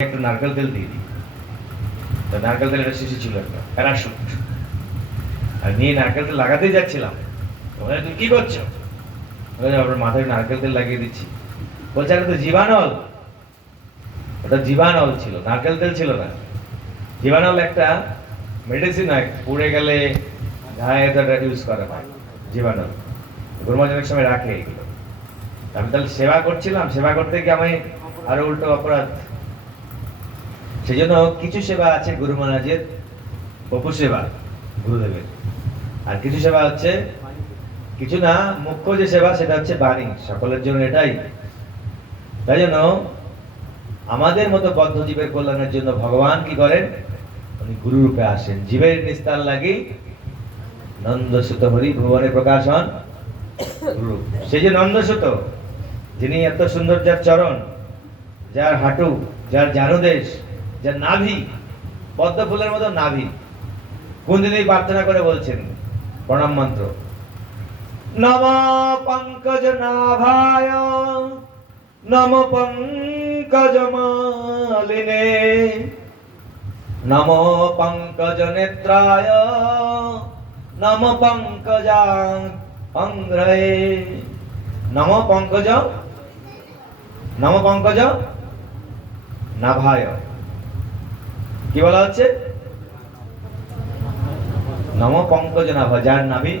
একটু নারকেল তেল দিয়ে দিই। তো নারকেল তেল একটা শিশি ছিল, একটা প্যারাশুট, আর নিয়ে নারকেল তেল লাগাতেই যাচ্ছিলাম। বলে, তুমি কি করছো? আপনার মাথায় নারকেল তেল লাগিয়ে দিচ্ছি। বলছে, এটা তো জীবানল। ওটা জীবানল ছিল, নারকেল তেল ছিল না। জীবানল একটা মেডিসিন হয়, পুড়ে গেলে গায়ে ইউজ করা হয় জীবানল। গুরুমাজ অনেক সময় রাখে এগুলো। আমি তাহলে সেবা করছিলাম, সেবা করতে গিয়ে আমি আরো উল্টো অপরাধ। সেই জন্য কিছু সেবা আছে গুরু মহারাজের পপু সেবা, গুরুদেবের, আর কিছু সেবা হচ্ছে কিছু না, মুখ্য যে সেবা সেটা হচ্ছে বাণী, সকলের জন্য এটাই। তাই জন্য আমাদের মতো বদ্ধ জীবের কল্যাণের জন্য ভগবান কি করেন? উনি গুরু রূপে আসেন। জীবের নিস্তার লাগি নন্দসুত হরি ভুবনে প্রকাশ হন গুরু। সেই যে নন্দসুত, যিনি এত সুন্দর, যার চরণ, যার হাঁটু, যার জানুদেশ, যার নাভি পদ্ম ফুলের মতো নাভি, কোন দিনই প্রার্থনা করে বলছেন প্রণাম মন্ত্র, নম পঙ্কজ নাভায় নম পঙ্কজ মালিনে নম পঙ্কজ নেত্রায় নম পঙ্কজাঙ্ঘ্রয়ে নম পঙ্কজ নাভায়। কি বলা হচ্ছে? নম পঙ্কজ নাভা, যার নাভি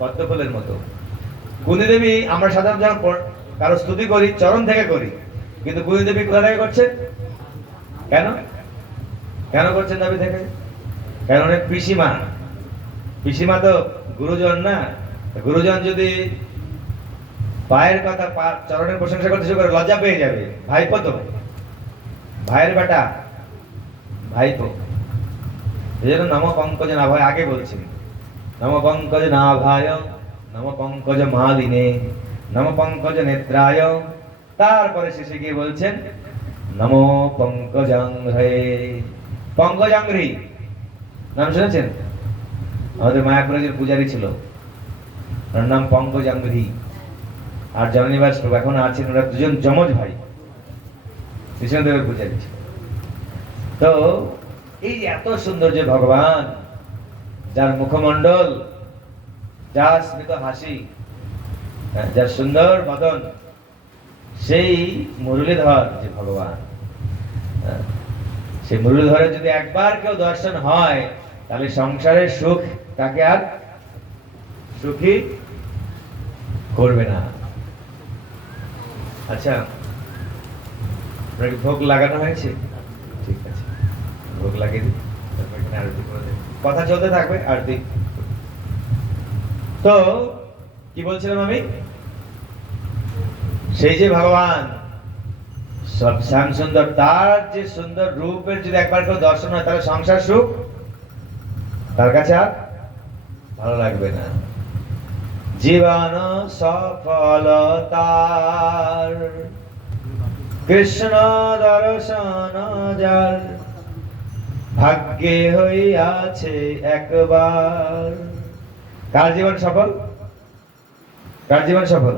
পদ্ম ফুলের মতো। কুন্তি দেবী, আমরা সাধারণত যখন কারো স্তুতি করি চরণ থেকে করি, কিন্তু কুন্তি দেবী কোথা থেকে করছে? কেন কেন করছেন নাভি থেকে? কারণ অনেক পিসিমা, পিসিমা তো গুরুজন না। গুরুজন যদি পায়ের কথা, চরণের প্রশংসা করতে শুরু করে, লজ্জা পেয়ে যাবে। ভাইপো তো, ভাইয়ের বেটা, ভাইপো। এই জন্য নম পঙ্কজ নাভায় আগে বলছেন, নম পঙ্কজ নাভায় নম পঙ্কজ মালিনে নম পঙ্কজ নেত্রায়। তারপরে শেষে গিয়ে বলছেন নম পঙ্কজাঙ্ঘ্রয়ে। পঙ্কজাঙ্ঘ্রি নাম শুনেছেন? আমাদের মায়াপুরে যে পূজারী ছিল, ওর নাম পঙ্কজাঙ্ঘ্রি। আর জননিবাস প্রভু এখন আছেন, ওরা দুজন যমজ ভাই, কৃষ্ণদেবের পূজারী ছিল। তো এই এত সুন্দর যে ভগবান, যার মুখমণ্ডল, যার স্মিত হাসি, যার সুন্দর বদন, সেই মুরলীধর যে ভগবান, সেই মুরলীধরের যদি একবার কেউ দর্শন হয়, তাহলে সংসারের সুখ তাকে আর সুখী করবে না। আচ্ছা, ভোগ লাগানো হয়েছে? ঠিক আছে, ভোগ লাগিয়ে দিই, আরতি করে দেব, কথা চলতে থাকবে আরতি। তো কি বলছিলাম আমি? সেই যে ভগবান সব শ্যাম সুন্দর, তার যে সুন্দর রূপের যদি একবার কেউ দর্শন হয়, তাহলে সংসার সুখ তার কাছে আর ভালো লাগবে না। জীবন সফলতার কৃষ্ণ দর্শন যার, ভাগ্যে হইয়াছে একবার। কার জীবন সফল? কার জীবন সফল?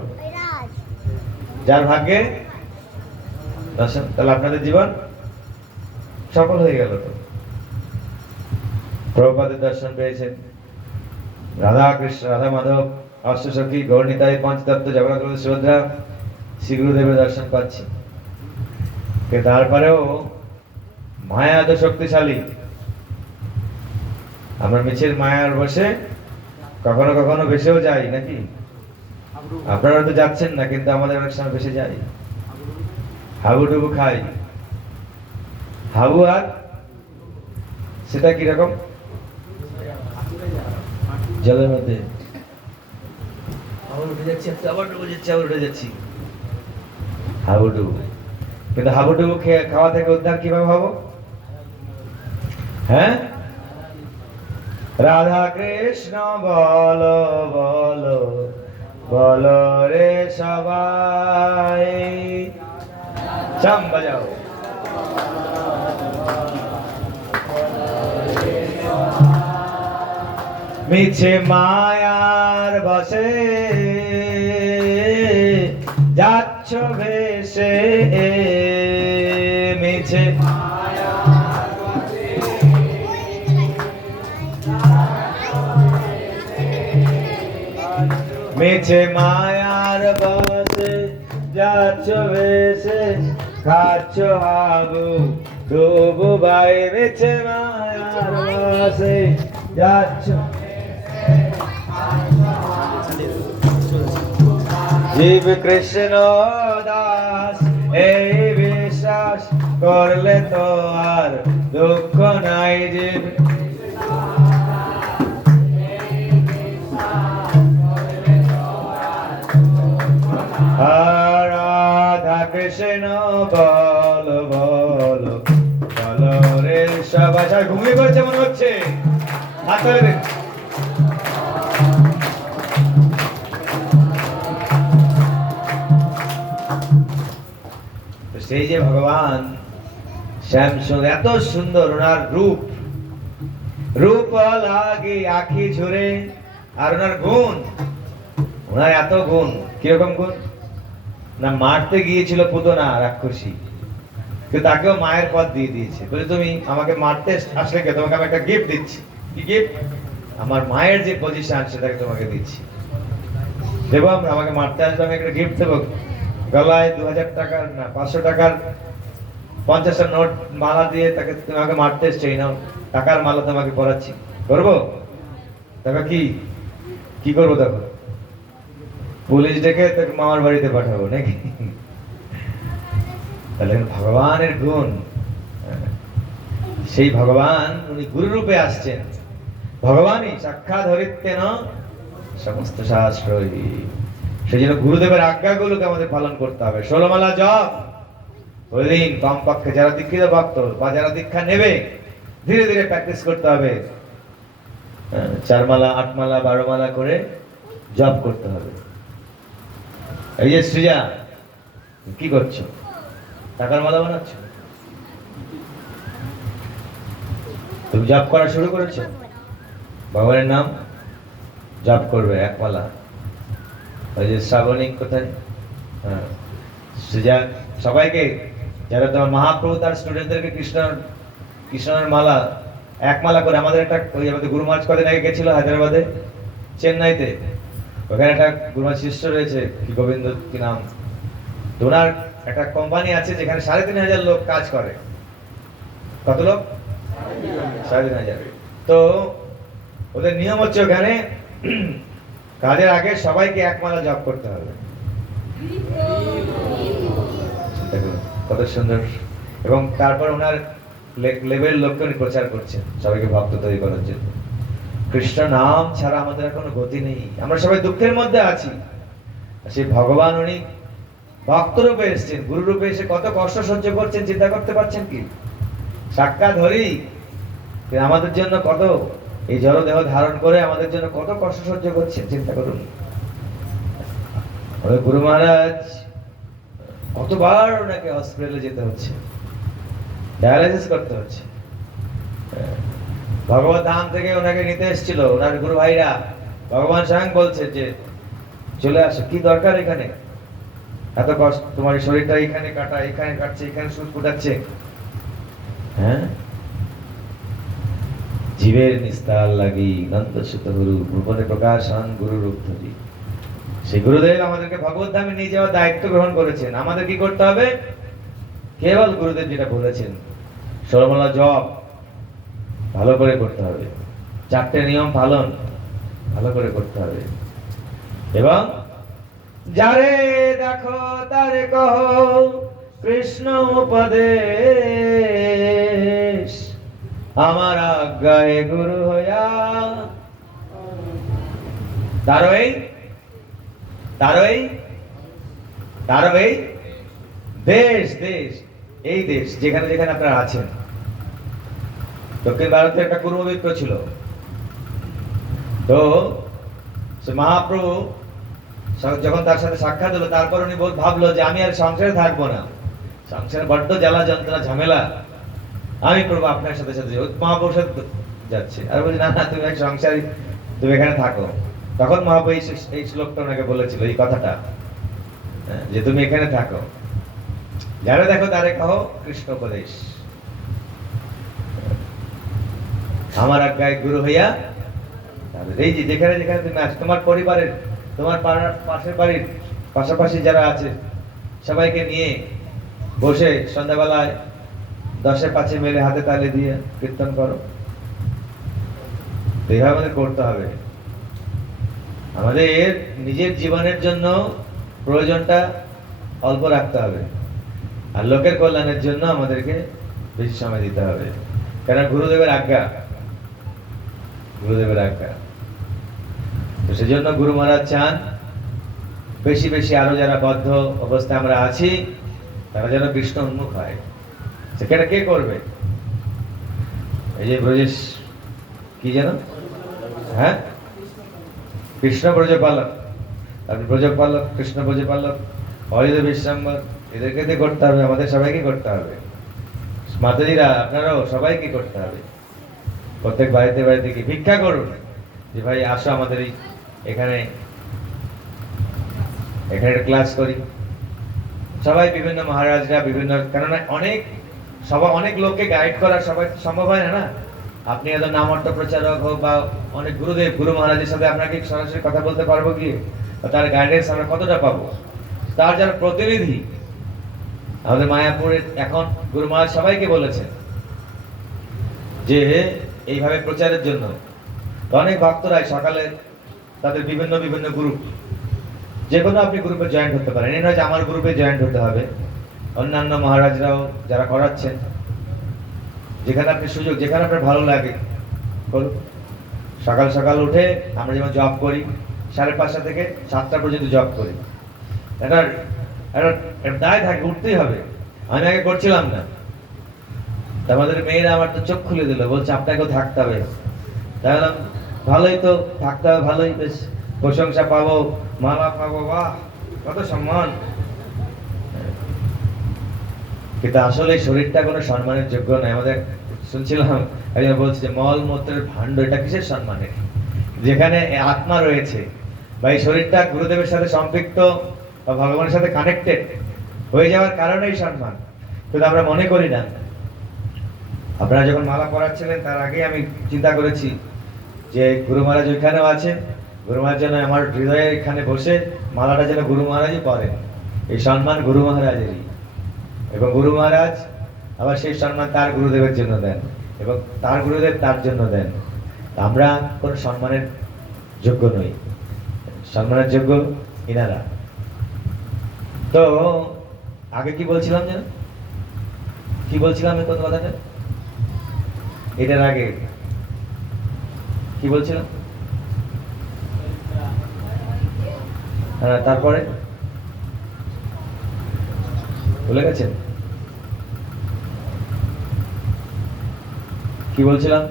যার ভাগ্যে দর্শন। তাহলে আপনাদের জীবন সফল হয়ে গেল। তো প্রভুপাদের দর্শন পেয়েছেন, রাধা কৃষ্ণ, রাধা মাধব, অষ্টসখী, গৌরনিতাই, পঞ্চতত্ত্ব, জগন্নাথ সুভদ্রা, শ্রী গুরুদেবের দর্শন পাচ্ছি। তারপরেও মায়া এত শক্তিশালী, আমরা মিছিল মায়ার বসে কখনো কখনো ভেসেও যাই নাকি? আপনারা তো যাচ্ছেন না, কিন্তু আমাদের অনেক সময় ভেসে যাই, হাবুডুবু খাই। হাবু আর সেটা কিরকম? জলের মধ্যে আবার উঠে যাচ্ছি, আবার ডুবে যাচ্ছি, আবার উঠে যাচ্ছি, হাবুডুবু। কিন্তু হাবুডুবু খাওয়া থেকে উদ্ধার কিভাবে হবো? হ্যাঁ, রাধা কৃষ্ণ বলো বলো বলো রে সবাই, চাম বাজাও। মিছে মায়ার বসে যাচ্ছ ভেসে, মিছে মিছে মায়ার বসে যাচ্ছ ভেসে খাচ্ছ হাবু ডুবু বাই মিছে মায়ার বসে যাচ্ছ জীব কৃষ্ণ দাস এই বিশ্বাস করলে তো আর দুঃখ নাই জীব রাধা কৃষ্ণ বল বল বল রে সবাই ঘুমিয়ে পড়ছে মনে হচ্ছে হাত তুলে দিন সেই যে ভগবান শ্যাম সুন্দর এত সুন্দর ওনার রূপ রূপ লাগে আখি ঝরে আর ওনার গুণ ওনার এত গুণ কিরকম গুণ না মারতে গিয়েছিল পুতনা রাক্ষসী কিন্তু তাকেও মায়ের পদ দিয়ে দিয়েছে বলে তুমি আমাকে মারতে আসলে কে তোমাকে আমি একটা গিফট দিচ্ছি কি গিফট আমার মায়ের যে পজিশন সেটাকে তোমাকে দিচ্ছি দেবো আমাকে মারতে আসলে আমি একটা গিফট দেবো গলায় 2000 টাকার না 500 টাকার 50 নোট মালা দিয়ে তাকে তোমাকে মারতে এসছে নাও টাকার মালা তোমাকে পরাচ্ছি করবো তবে কি কি করবো তখন পুলিশ ডেকে তাকে মামার বাড়িতে পাঠাবো নাকি তাহলে ভগবানের গুণ সেই ভগবান উনি গুরু রূপে আসছেন ভগবানই সাক্ষাৎ হরিত্যেন সমস্ত শাস্ত্রই সেই জন্য গুরুদেবের আজ্ঞাগুলোকে আমাদের পালন করতে হবে 16 মালা জপ প্রতিদিন কমপক্ষে যারা দীক্ষিত ভক্ত বা যারা দীক্ষা নেবে ধীরে ধীরে প্র্যাকটিস করতে হবে 4 মালা 8 মালা 12 মালা করে জপ করতে হবে এই যে সৃজা কি করছো টাকার মালা বানাচ্ছ তুমি জপ করা শুরু করেছো ভগবানের নাম জপ করবে 1 মালা ওই যে শ্রাবণী কোথায় সৃজা সবাইকে যারা তোমার মহাপ্রভু তার স্টুডেন্টদেরকে কৃষ্ণের মালা 1 মালা করে আমাদের একটা ওই আমাদের গুরু মহারাজ কদিন আগে গেছিল হায়দ্রাবাদে চেন্নাইতে ওখানে একটা গুরু মহারাজ শিষ্য রয়েছে কি গোবিন্দ কি নাম ওনার একটা কোম্পানি আছে যেখানে 3500 লোক কাজ করে কত লোক 3500 তো ওদের নিয়ম হচ্ছে ওখানে কাজের আগে সবাইকে 1 মালা জপ করতে হবে কত সুন্দর এবং তারপর ওনার লেভেল লোককে উনি প্রচার করছেন সবাইকে ভক্ত তৈরি করার জন্য কৃষ্ণ নাম ছাড়া আমাদের আর কোনো গতি নেই আমরা সবাই দুঃখের মধ্যে আছি সেই ভগবান উনি ভক্ত রূপে এসেছেন গুরু রূপে এসে কত কষ্ট সহ্য করছেন চিন্তা করতে পারছেন কি সাক্ষাৎ হরি আমাদের জন্য কত এই জড় দেহ ধারণ করে আমাদের জন্য কত কষ্ট সহ্য করছেন চিন্তা করুন গুরু মহারাজ কতবার ওনাকে হসপিটালে যেতে হচ্ছে ডায়ালাইসিস করতে হচ্ছে ভগবত ধাম থেকে ওনাকে নিতে এসেছিল ওনার গুরু ভাইরা ভগবান স্বয়ং বলছে যে চলে আসো কি দরকার এখানে এত কষ্ট তোমার শরীরটা এখানে কাটা এখানে কাটছে এখানে সুদ ফুটাচ্ছে হ্যাঁ জীবের নিস্তার লাগি নন্দ সুত গুরু ভুবনে প্রকাশান গুরু রূপ ধরি সেই গুরুদেব আমাদেরকে ভগবত ধামে নিয়ে যাওয়ার দায়িত্ব গ্রহণ করেছেন আমাদের কি করতে হবে কেবল গুরুদেব যেটা বলেছেন 16 মালা জপ ভালো করে করতে হবে 4টে নিয়ম পালন ভালো করে করতে হবে এবং যারে দেখো তারে কহো কৃষ্ণ উপদেশ আমার আজ্ঞায় গুরু হইয়া তারই দেশ দেশ এই দেশ যেখানে যেখানে আপনারা আছেন দক্ষিণ ভারতে একটা কুর্মবিপ্র ছিল তো সে মহাপ্রভু যখন তার সাথে সাক্ষাৎ হলো তারপর উনি ভাবলো যে আমি আর সংসারে থাকবো না সংসারে বড্ড জ্বালা যন্ত্রণা ঝামেলা আমি প্রভু আপনার সাথে সাথে মহাপ্রভুর সাথে যাচ্ছে আর বলছি না না তুমি এক সংসারী তুমি এখানে থাকো তখন মহাপ্রভু এই শ্লোকটা ওনাকে বলেছিল এই কথাটা যে তুমি এখানে থাকো যারা দেখো তারে কহো কৃষ্ণ উপদেশ আমার আজ্ঞায় গুরু হইয়া এই যে যেখানে যেখানে তুমি আছো, তোমার পরিবারের, তোমার পাড়ার পাশের বাড়ির পাশাপাশি যারা আছে সবাইকে নিয়ে বসে সন্ধ্যাবেলায় 10-5 মেলে হাতে তালে দিয়ে কীর্তন করো। এইভাবে আমাদের করতে হবে। আমাদের নিজের জীবনের জন্য প্রয়োজনটা অল্প রাখতে হবে, আর লোকের কল্যাণের জন্য আমাদেরকে বেশি সময় দিতে হবে। কারণ গুরুদেবের আজ্ঞা, গুরুদেবের আজ্ঞা। তো সেজন্য গুরু মহারাজ চান বেশি বেশি আরো যারা বদ্ধ অবস্থায় আমরা আছি তারা যেন কৃষ্ণ উন্মুখ হয়। সেখানে কে করবে? এই যে ব্রজেশ কি যেন, হ্যাঁ, কৃষ্ণ ব্রজপালক, আপনি ব্রজপালক, কৃষ্ণ ব্রজপালক, হরিদেব বিশ্বম্বর, এদেরকে দিয়ে করতে হবে, আমাদের সবাইকে করতে হবে। মাতাজিরা আপনারাও সবাইকে করতে হবে। প্রত্যেক বাড়িতে বাড়িতে কি ভিক্ষা করুন যে ভাই আসো আমাদের এখানে এখানে ক্লাস করি। সবাই বিভিন্ন মহারাজরা বিভিন্ন, কেননা অনেক লোককে গাইড করা সবাই সম্ভব হয় না। আপনি এত নামর্থ প্রচারক হোক বা অনেক গুরুদেব, গুরু মহারাজের সাথে আপনাকে সরাসরি কথা বলতে পারবো কি? তার গাইডেন্স আমরা কতটা পাবো? তার যারা প্রতিনিধি আমাদের মায়াপুরের, এখন গুরু মহারাজ সবাইকে বলেছেন যে এইভাবে প্রচারের জন্য অনেক ভক্তরাই সকালে তাদের বিভিন্ন বিভিন্ন গ্রুপ, যে কোনো আপনি গ্রুপে জয়েন্ট হতে পারেন। এই নয় যে আমার গ্রুপে জয়েন্ট হতে হবে, অন্যান্য মহারাজরাও যারা করাচ্ছেন, যেখানে আপনি সুযোগ, যেখানে আপনার ভালো লাগে করুন। সকাল সকাল উঠে আমরা যেমন জব করি 5:30 থেকে 7টা পর্যন্ত জব করি, এটার দায় থাকে, উঠতেই হবে। আমি আগে করছিলাম না, আমাদের মেয়েরা আমার তো চোখ খুলে দিল, বলছে আপনাকেও থাকতে হবে। তাহলে ভালোই তো থাকতে হবে, ভালোই, বেশ প্রশংসা পাবো, মালা পাবো, বাহ কত সম্মান। কিন্তু আসলে শরীরটা কোনো সম্মানের যোগ্য নয়। আমাদের শুনছিলাম একজন বলছে যে মল মূত্রের ভাণ্ড, এটা কিসের সম্মানের? যেখানে আত্মা রয়েছে বা এই শরীরটা গুরুদেবের সাথে সম্পৃক্ত বা ভগবানের সাথে কানেক্টেড হয়ে যাওয়ার কারণেই সম্মান, কিন্তু আমরা মনে করি না। আপনারা যখন মালা পরাচ্ছিলেন তার আগে আমি চিন্তা করেছি যে গুরু মহারাজ ওইখানেও আছে, গুরু মহারাজ যেন আমার হৃদয়ে এখানে বসে মালাটা যেন গুরু মহারাজই পরেন। এই সম্মান গুরু মহারাজেরই, এবং গুরু মহারাজ আবার সেই সম্মান তার গুরুদেবের জন্য দেন এবং তার গুরুদেব তার জন্য দেন। আমরা কোনো সম্মানের যোগ্য নই, সম্মানের যোগ্য ইনারা। তো আগে কি বলছিলাম যেন, কি বলছিলাম এই কথা কথাটা, এটার আগে কি বলছিলাম? হ্যাঁ, তারপরে ভুলে গেছেন কি বলছিলাম?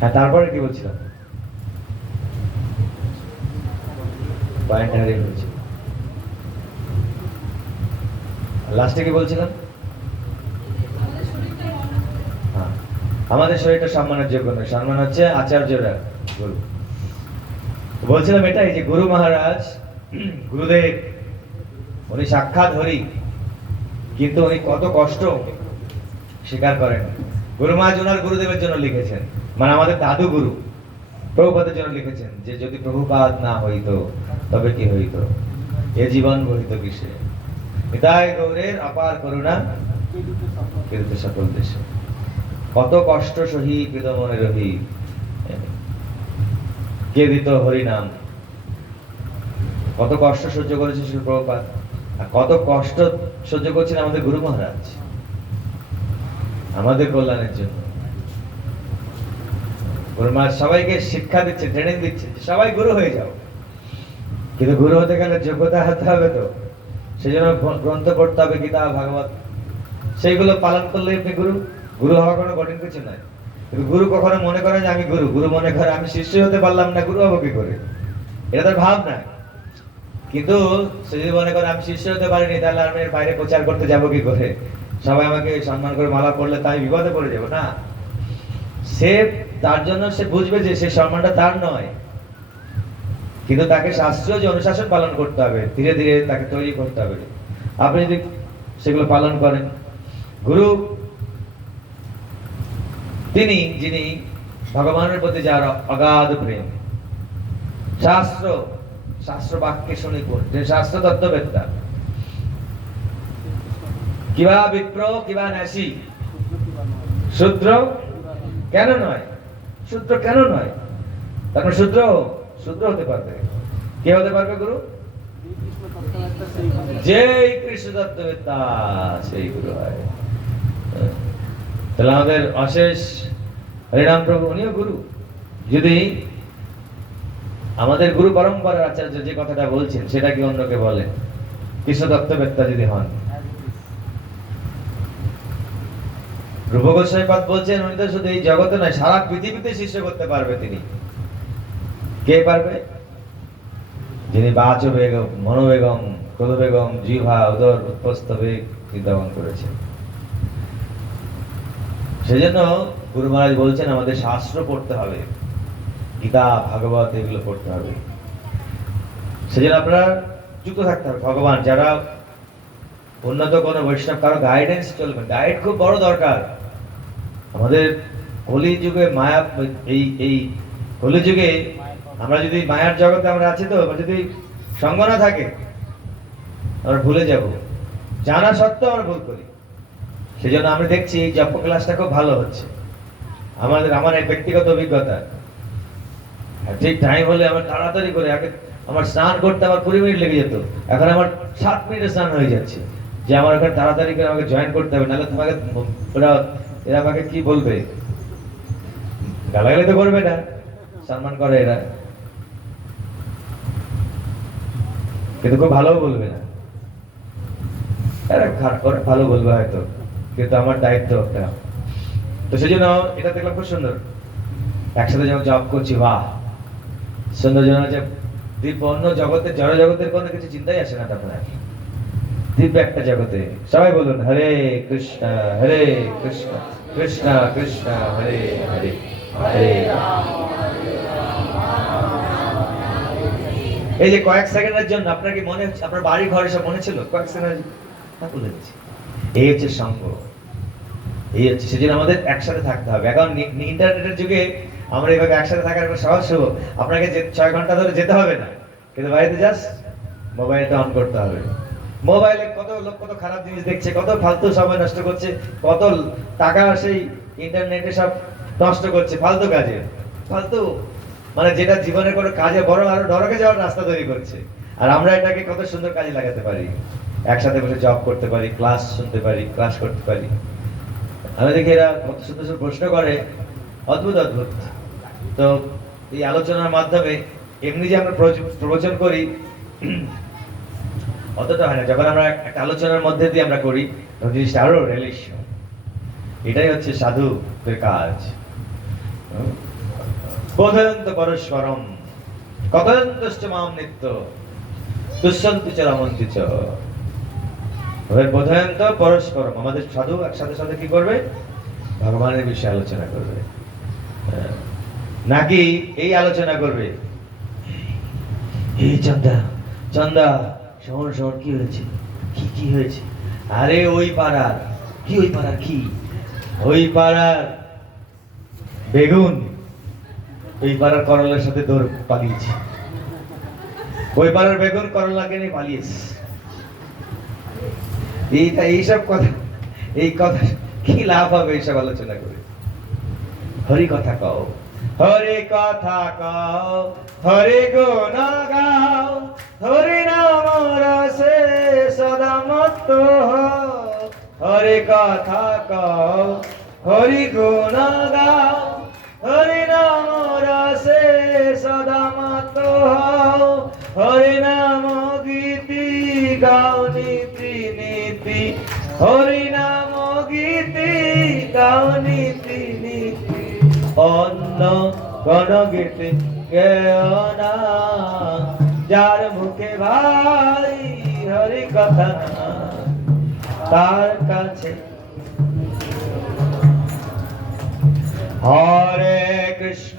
হ্যাঁ, তারপরে কি বলছিলাম? লাস্টে কি বলছিলাম? হ্যাঁ, আমাদের শরীরটা সম্মানের যোগ্য নয়, সম্মান হচ্ছে আচার্যরা, গুরু। বলছিলাম এটাই যে গুরু মহারাজ, গুরুদেব, উনি সাক্ষাৎ হরি, কিন্তু উনি কত কষ্ট স্বীকার করেন। গুরু মহারাজ ওনার গুরুদেবের জন্য লিখেছেন, মানে আমাদের দাদু গুরু প্রভুপাদের জন্য লিখেছেন যে যদি প্রভুপাদ না হইতো তবে কি হইতো, এ জীবন বহিত কিসে, হৃদয় গৌরের অপার করুণা কীর্তি সকল দেশে। কত কষ্ট সহি কৃত মনে রহি, কে দিত হরিনাম। কত কষ্ট সহ্য করেছে শ্রী প্রভুপাদ, আর কত কষ্ট সহ্য করছেন আমাদের গুরু মহারাজ আমাদের কল্যাণের জন্য। গুরু মহারাজ সবাইকে শিক্ষা দিচ্ছে, ট্রেনিং দিচ্ছে, সবাই গুরু হয়ে যাও। কিন্তু গুরু হতে গেলে যোগ্যতা হতে হবে, তো সেজন্য গ্রন্থ পড়তে হবে, গীতা ভাগবত, সেইগুলো পালন করলে আপনি গুরু। গুরু হওয়া কোনো কঠিন কিছু নয়। কিন্তু গুরু কখনো মনে করে যে আমি গুরু, গুরু মনে করে আমি শিষ্য হতে পারলাম না, গুরু হবো কি করে, এটা তার ভাব না। কিন্তু সে যদি মনে করে আমি শিষ্য হতে পারিনি, তাহলে আমি বাইরে প্রচার করতে যাবো কি করে, সবাই আমাকে সম্মান করে মালা পড়লে তাই বিপদে পড়ে যাবো না। সে তার জন্য সে বুঝবে যে সে সম্মানটা তার নয়, কিন্তু তাকে শাস্ত্রীয় যে অনুশাসন পালন করতে হবে, ধীরে ধীরে তাকে তৈরি করতে হবে। আপনি যদি সেগুলো পালন করেন, গুরু তিনি যিনি ভগবানের প্রতি যার অগাধ প্রেম, শাস্ত্র শাস্ত্র বাক্যে শুনি কোন যে শাস্ত্র তত্ত্ববেত্তা, কিবা বিপ্র কিবা ন্যাসী, শূদ্র কেন নয়, শূদ্র কেন নয়, তারপর শূদ্র শূদ্র হতে পারবে। কে হতে পারবে গুরু? যেই কৃষ্ণ তত্ত্ববেত্তা সেই গুরু হয়। তাহলে আমাদের অশেষ হরিনাম প্রভু উনিও গুরু। যদি আমাদের গুরু পরম্পরার আচার্য যে কথাটা বলছেন সেটা কি অন্যকে বলেন, কৃষ্ণ তত্ত্ববেত্তা যদি হন। রূপ গোস্বামীপাদ বলছেন উনি তো শুধু এই জগতে নয়, সারা পৃথিবীতে শিষ্য করতে পারবে তিনি। কে পারবে? যিনি বাচ বেগম, মনোবেগম, ক্রোধ বেগম, জিহ্বা, উদর, উৎপস্থ বেগ বিদ্যমান করেছেন। সেজন্য গুরু মহারাজ বলছেন আমাদের শাস্ত্র পড়তে হবে, গীতা ভাগবত এগুলো পড়তে হবে। সেজন্য আপনারা যুক্ত থাকতে হবে। ভগবান যারা উন্নত কোনো বৈষ্ণব কারো গাইডেন্স চলবে, গাইড খুব বড় দরকার। আমাদের কলি যুগে মায়া, এই কলি যুগে আমরা যদি মায়ার জগতে আমরা আছি, তো যদি সঙ্গ না থাকে আমরা ভুলে যাব, জানা সত্ত্বেও আমরা ভুল করি। সেজন্য আমরা দেখছি এই জপ ক্লাসটা খুব ভালো হচ্ছে। আমার এক ব্যক্তিগত অভিজ্ঞতা, ঠিক টাইম হলে আমার তাড়াতাড়ি করে, আগে আমার স্নান করতে আমার 20 মিনিট লেগে যেত, এখন আমার 7 মিনিটে স্নান হয়ে যাচ্ছে। যে আমার ওখানে তাড়াতাড়ি করে আমাকে জয়েন করতে হবে, নাহলে তোমাকে এরা আমাকে কি বলবে, গালাগালি তো করবে না, সম্মান করে এরা, কিন্তু খুব ভালো বলবে না, ভালো বলবে হয়তো, কিন্তু আমার দায়িত্ব একটা। তো সেই জন্য এটা দেখলাম খুব সুন্দর, একসাথে যখন জব করছি, বাহ সুন্দর। যেন যে দিব্য অন্য জগতের, জড় জগতের কোনো কিছু চিন্তাই আসে না তখন, দিব্য একটা জগতে। সবাই বলুন হরে কৃষ্ণ হরে কৃষ্ণ কৃষ্ণ কৃষ্ণ হরে হরে হরে। এই যে কয়েক সেকেন্ডের জন্য আপনার কি মনে হচ্ছে, আপনার বাড়ি ঘরে সব মনে ছিল কয়েক সেকেন্ড? ভুলে গেছি। এই হচ্ছে সঙ্গ, এই হচ্ছে। সেজন্য আমাদের একসাথে থাকতে হবে। এখন ইন্টারনেটের যুগে আমরা এইভাবে একসাথে থাকার একটা সহজ সুযোগ। আপনাকে 6 ঘন্টা ধরে যেতে হবে না, কিন্তু বাড়িতে জাস্ট মোবাইলটা অন করতে হবে। মোবাইলে কত লোক কত খারাপ জিনিস দেখছে, কত ফালতু সময় নষ্ট করছে, কত টাকা সেই ইন্টারনেটে সব নষ্ট করছে ফালতু কাজে, ফালতু মানে যেটা জীবনের কোনো কাজে বড় আরো নরকে যাওয়ার রাস্তা তৈরি করছে। আর আমরা এটাকে কত সুন্দর কাজে লাগাতে পারি, একসাথে বসে জব করতে পারি, ক্লাস শুনতে পারি, ক্লাস করতে পারি। আমি দেখি এরা কত সুন্দর সুন্দর প্রশ্ন করে, অদ্ভুত অদ্ভুত। তো এই আলোচনার মাধ্যমে এমনি যে আমরা প্রবচন করি অতটা হয় না, যখন আমরা একটা আলোচনার মধ্যে দিয়ে আমরা করি তখন জিনিসটা আরো রিলিশ। এটাই হচ্ছে সাধুদের কাজ। বোধয়ন্ত পরস্পরম কথয়ন্তশ্চ মাম নিত্য তুষ্যন্তি চ রমন্তি চ। বোধয়ন্ত পরস্পরম, আমাদের সাধু একসাথে সাথে কি করবে? ভগবানের বিষয়ে আলোচনা করবে, নাকি এই আলোচনা করবে এই চন্দা চন্দা শোন শোন কি হয়েছে, কি কি হয়েছে, আরে ওই পাড়ার কি, ওই পাড়ার কি, ওই পাড়ার বেগুন ওই পাড়ার করলার সাথে দৌড় পালিয়েছে, ওই পাড়ার বেগুন করলাকে নিয়ে পালিয়েছে। এইসব কথা, এই কথা কি লাভ হবে এইসব আলোচনা করে? হরি কথা কও, হরি কথা কও, হরি গুণ গাও, হরি নাম রসে সদা মত্ত হও। হরি কথা কও, হরি গুণ গাও, হরি নাম রসে সদা মত্ত হও। হরি নাম গীতি গাও নীতি নীতি, হরি নাম গীতি গাও নীতি নীতি। অন্য কোন গীতি গেও না, যার মুখে ভাই হরি কথা না, তার কাছে। হরে কৃষ্ণ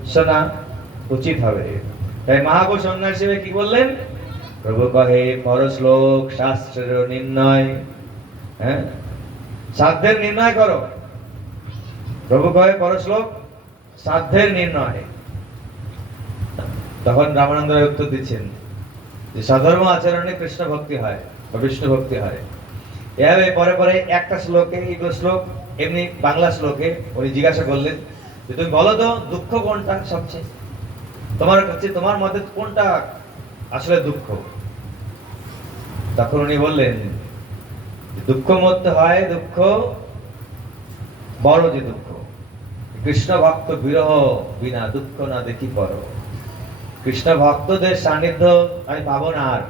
শোনা উচিত হবে। তাই মহাপুর সন্ন্যাসী কি বললেন? প্রভু কহে পরশ্লোক শাস্ত্রের নির্ণয়, হ্যাঁ, সাধ্যের নির্ণয় করো। প্রভু কহে পরশ্লোক সাধ্যের নির্ণয়। তখন রামানন্দ রায় উত্তর দিচ্ছেন যে স্বধর্ম আচরণে কৃষ্ণ ভক্তি হয় বা বিষ্ণু ভক্তি হয়। এভাবে পরে পরে একটা শ্লোকে, এগুলো শ্লোক এমনি বাংলা শ্লোকে উনি জিজ্ঞাসা করলেন যে তুমি বলো তো দুঃখ কোনটা সবচেয়ে, তোমার কাছে তোমার মতে কোনটা আসলে দুঃখ? তখন উনি বললেন দুঃখ মধ্যে হয় দুঃখ বড় যে দুঃখ, কৃষ্ণ ভক্ত বিরহ বিনা দুঃখ না দেখি পর। কৃষ্ণ ভক্তদের সান্নিধ্য আমি পাবো না আর,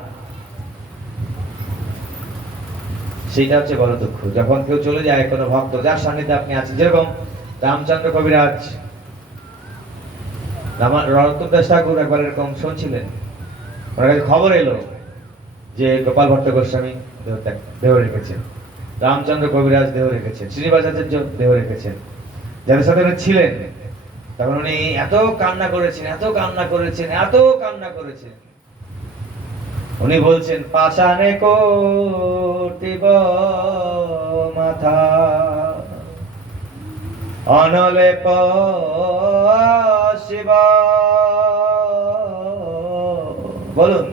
সেইটা হচ্ছে বড় দুঃখ। যখন কেউ চলে যায় কোনো ভক্ত যার সান্নিধ্যে আপনি আছেন, যেরকম রামচন্দ্র কবিরাজ, রণোত্তর দাস ঠাকুর একবার এরকম শুনছিলেন, ওনার কাছে খবর এলো যে গোপাল ভট্ট গোস্বামী দেহ রেখেছেন, রামচন্দ্র কবিরাজ দেহ রেখেছেন, শ্রীনিবাস আচার্য দেহ রেখেছেন, যাদের সাথে উনি ছিলেন। তখন উনি এত কান্না করেছেন, এত কান্না করেছেন, এত কান্না করেছেন, উনি বলছেন পাষাণে কোটিব মাথা অনলেপ শিব। বলুন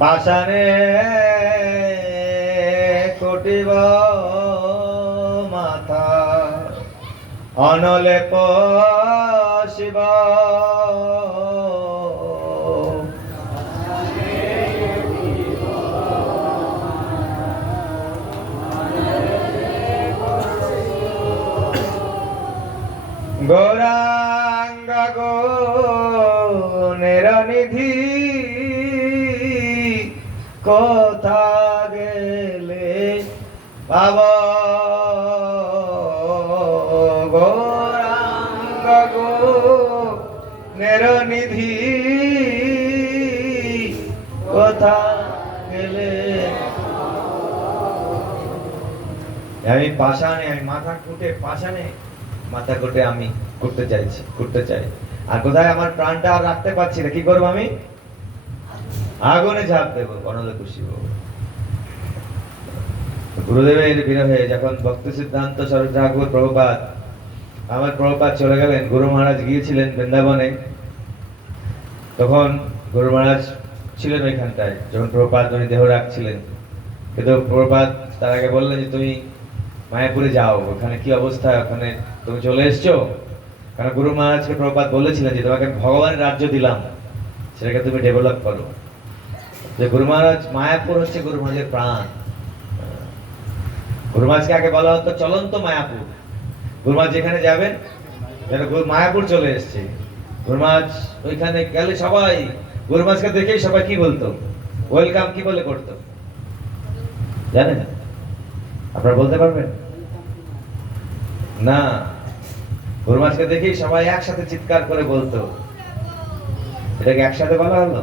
পাষাণে কোটিব মাথা অনলেপ শিব। গৌরাঙ্গ গুণের নিধি কোথা গেলে পাব? গৌরাঙ্গ গুণের নিধি কোথা গেলে? আমি পাষাণে, আমি মাথা কুটে পাষাণে মাথা কুটে আমি করতে চাই, আর কোথায় আমার প্রাণটা আর রাখতে পারছি না, কি করবো? আমি আগুনে ঝাঁপ দেবো, অনলে খুশিব। গুরুদেবের বিরহে যখন ভক্তি সিদ্ধান্ত স্বরূপ ঠাকুর প্রভুপাদ, আমার প্রভুপাদ চলে গেলেন, গুরু মহারাজ গিয়েছিলেন বৃন্দাবনে, তখন গুরু মহারাজ ছিলেন ওইখানটায় যখন প্রভুপাদ উনি দেহ রাখছিলেন। কিন্তু প্রভুপাদ তার আগে বললেন যে তুমি মায়াপুরে যাও, ওখানে কি অবস্থা, ওখানে তুমি চলে এসছো। কারণ গুরু মহারাজকে প্রভুপাদ বলেছিলেন যে তোমাকে ভগবানের রাজ্য দিলাম, সেটাকে তুমি ডেভেলপ করো। যে গুরু মহারাজ, মায়াপুর হচ্ছে গুরু মহারাজের প্রাণ। গুরু মহারাজকে আগে বলা হতো চলন্ত মায়াপুর। গুরু মহারাজ যেখানে যাবেন, মায়াপুর চলে এসছে। গুরু মহারাজ ওইখানে গেলে সবাই গুরু মহারাজকে দেখেই সবাই কি বলতো? ওয়েলকাম কি বলে করতো জানেন? আপনারা বলতে পারবেন না? গুরু মহারাজকে দেখেই সবাই একসাথে চিৎকার করে বলতো। এটাকে একসাথে বলা হলো?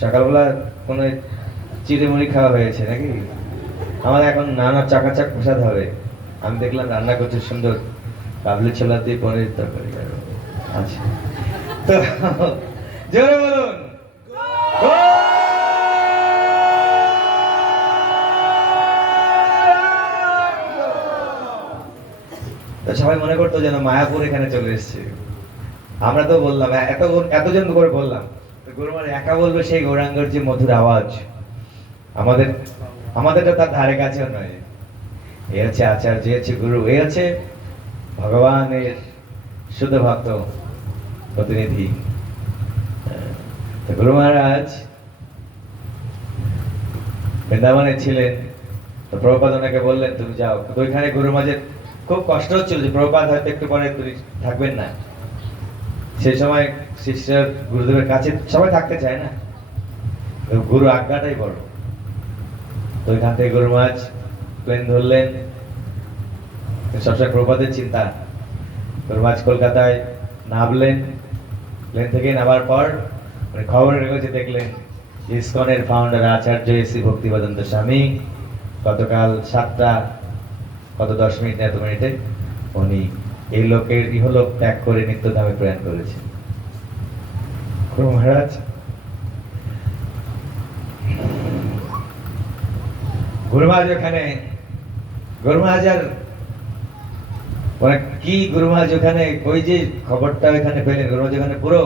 সকালবেলা কোনো চিড়ে-মুড়ি খাওয়া হয়েছে নাকি? আমাদের এখন নানা চাকাচাক প্রসাদ হবে। আমি দেখলাম রান্না করছে সুন্দর কাবলি ছোলা দিয়ে পনির তরকারি। আচ্ছা, তো জোরে বলুন সবাই মনে করতো যেন মায়াপুর এখানে চলে এসছে। আমরা তো বললাম এতজন করে বললাম, গুরু মহারাজ একা বলবে সেই গৌরাঙ্গর যে মধুর আওয়াজ, আমাদেরটা তার ধারে কাছেও নয়। এ হচ্ছে আচার্য, এ হচ্ছে গুরু, এ হচ্ছে ভগবানের শুদ্ধ ভক্ত প্রতিনিধি। তো গুরু মহারাজ বৃন্দাবনে ছিলেন, তো প্রভুপাদ ওনাকে বললেন তুমি যাও। তো ওইখানে গুরু মহারাজের খুব কষ্ট হচ্ছিল যে প্রভুপাদ হয়তো একটু পরে তুমি থাকবেন না। সেই সময় শিষ্য গুরুদেবের কাছে সবাই থাকতে চায় না, গুরু আজ্ঞাটাই বড়। তো ওইখান থেকে গুরু মহারাজ প্লেন ধরলেন, সবসময় প্রভুপাদের চিন্তা। গুরু মহারাজ কলকাতায় নামলেন, প্লেন থেকে নামার পর মানে খবরের কাগজে দেখলেন ইসকনের ফাউন্ডার আচার্য এসি ভক্তিবেদান্ত স্বামী গতকাল 7টা কত 10 মিনিট না এত মিনিটে উনি এই লোকের ইহলোক ত্যাগ করে নিত্যধামে প্রয়াণ করেছেন। গুরু মহারাজ গুরু মহারাজ ওখানে গুরু মহারাজ আর মানে কি গুরু মহারাজ ওখানে ওই যে খবরটা ওখানে পেলেন গুরু মহারাজ ওখানে পুরো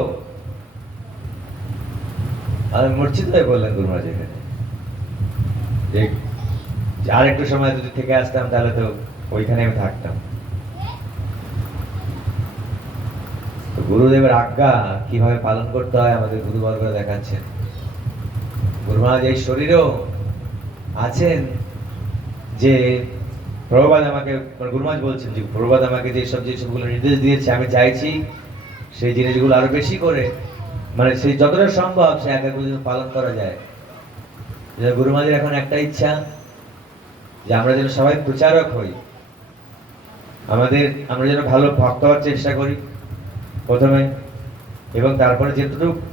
আমি মূর্ছিত হয়ে বললেন গুরু মহারাজ এখানে যে আর একটু সময় যদি থেকে আসতাম তাহলে তো ওইখানে আমি থাকতাম। তো গুরুদেবের আজ্ঞা কিভাবে পালন করতে হয় আমাদের গুরুবর্গরা দেখাচ্ছেন। গুরু মহারাজ এই শরীরেও আছেন যে প্রভুপাদ আমাকে গুরু মহারাজ বলছেন যে প্রভুপাদ আমাকে যেসবগুলো নির্দেশ দিয়েছে আমি চাইছি সেই জিনিসগুলো আরো বেশি করে মানে সেই যতটা সম্ভব সে একা পালন করা যায়। গুরু মহারাজের এখন একটা ইচ্ছা যে আমরা যেন সবাই প্রচারক হই, আমরা যেন ভালো ভক্ত হওয়ার চেষ্টা করি প্রথমে, এবং তারপরে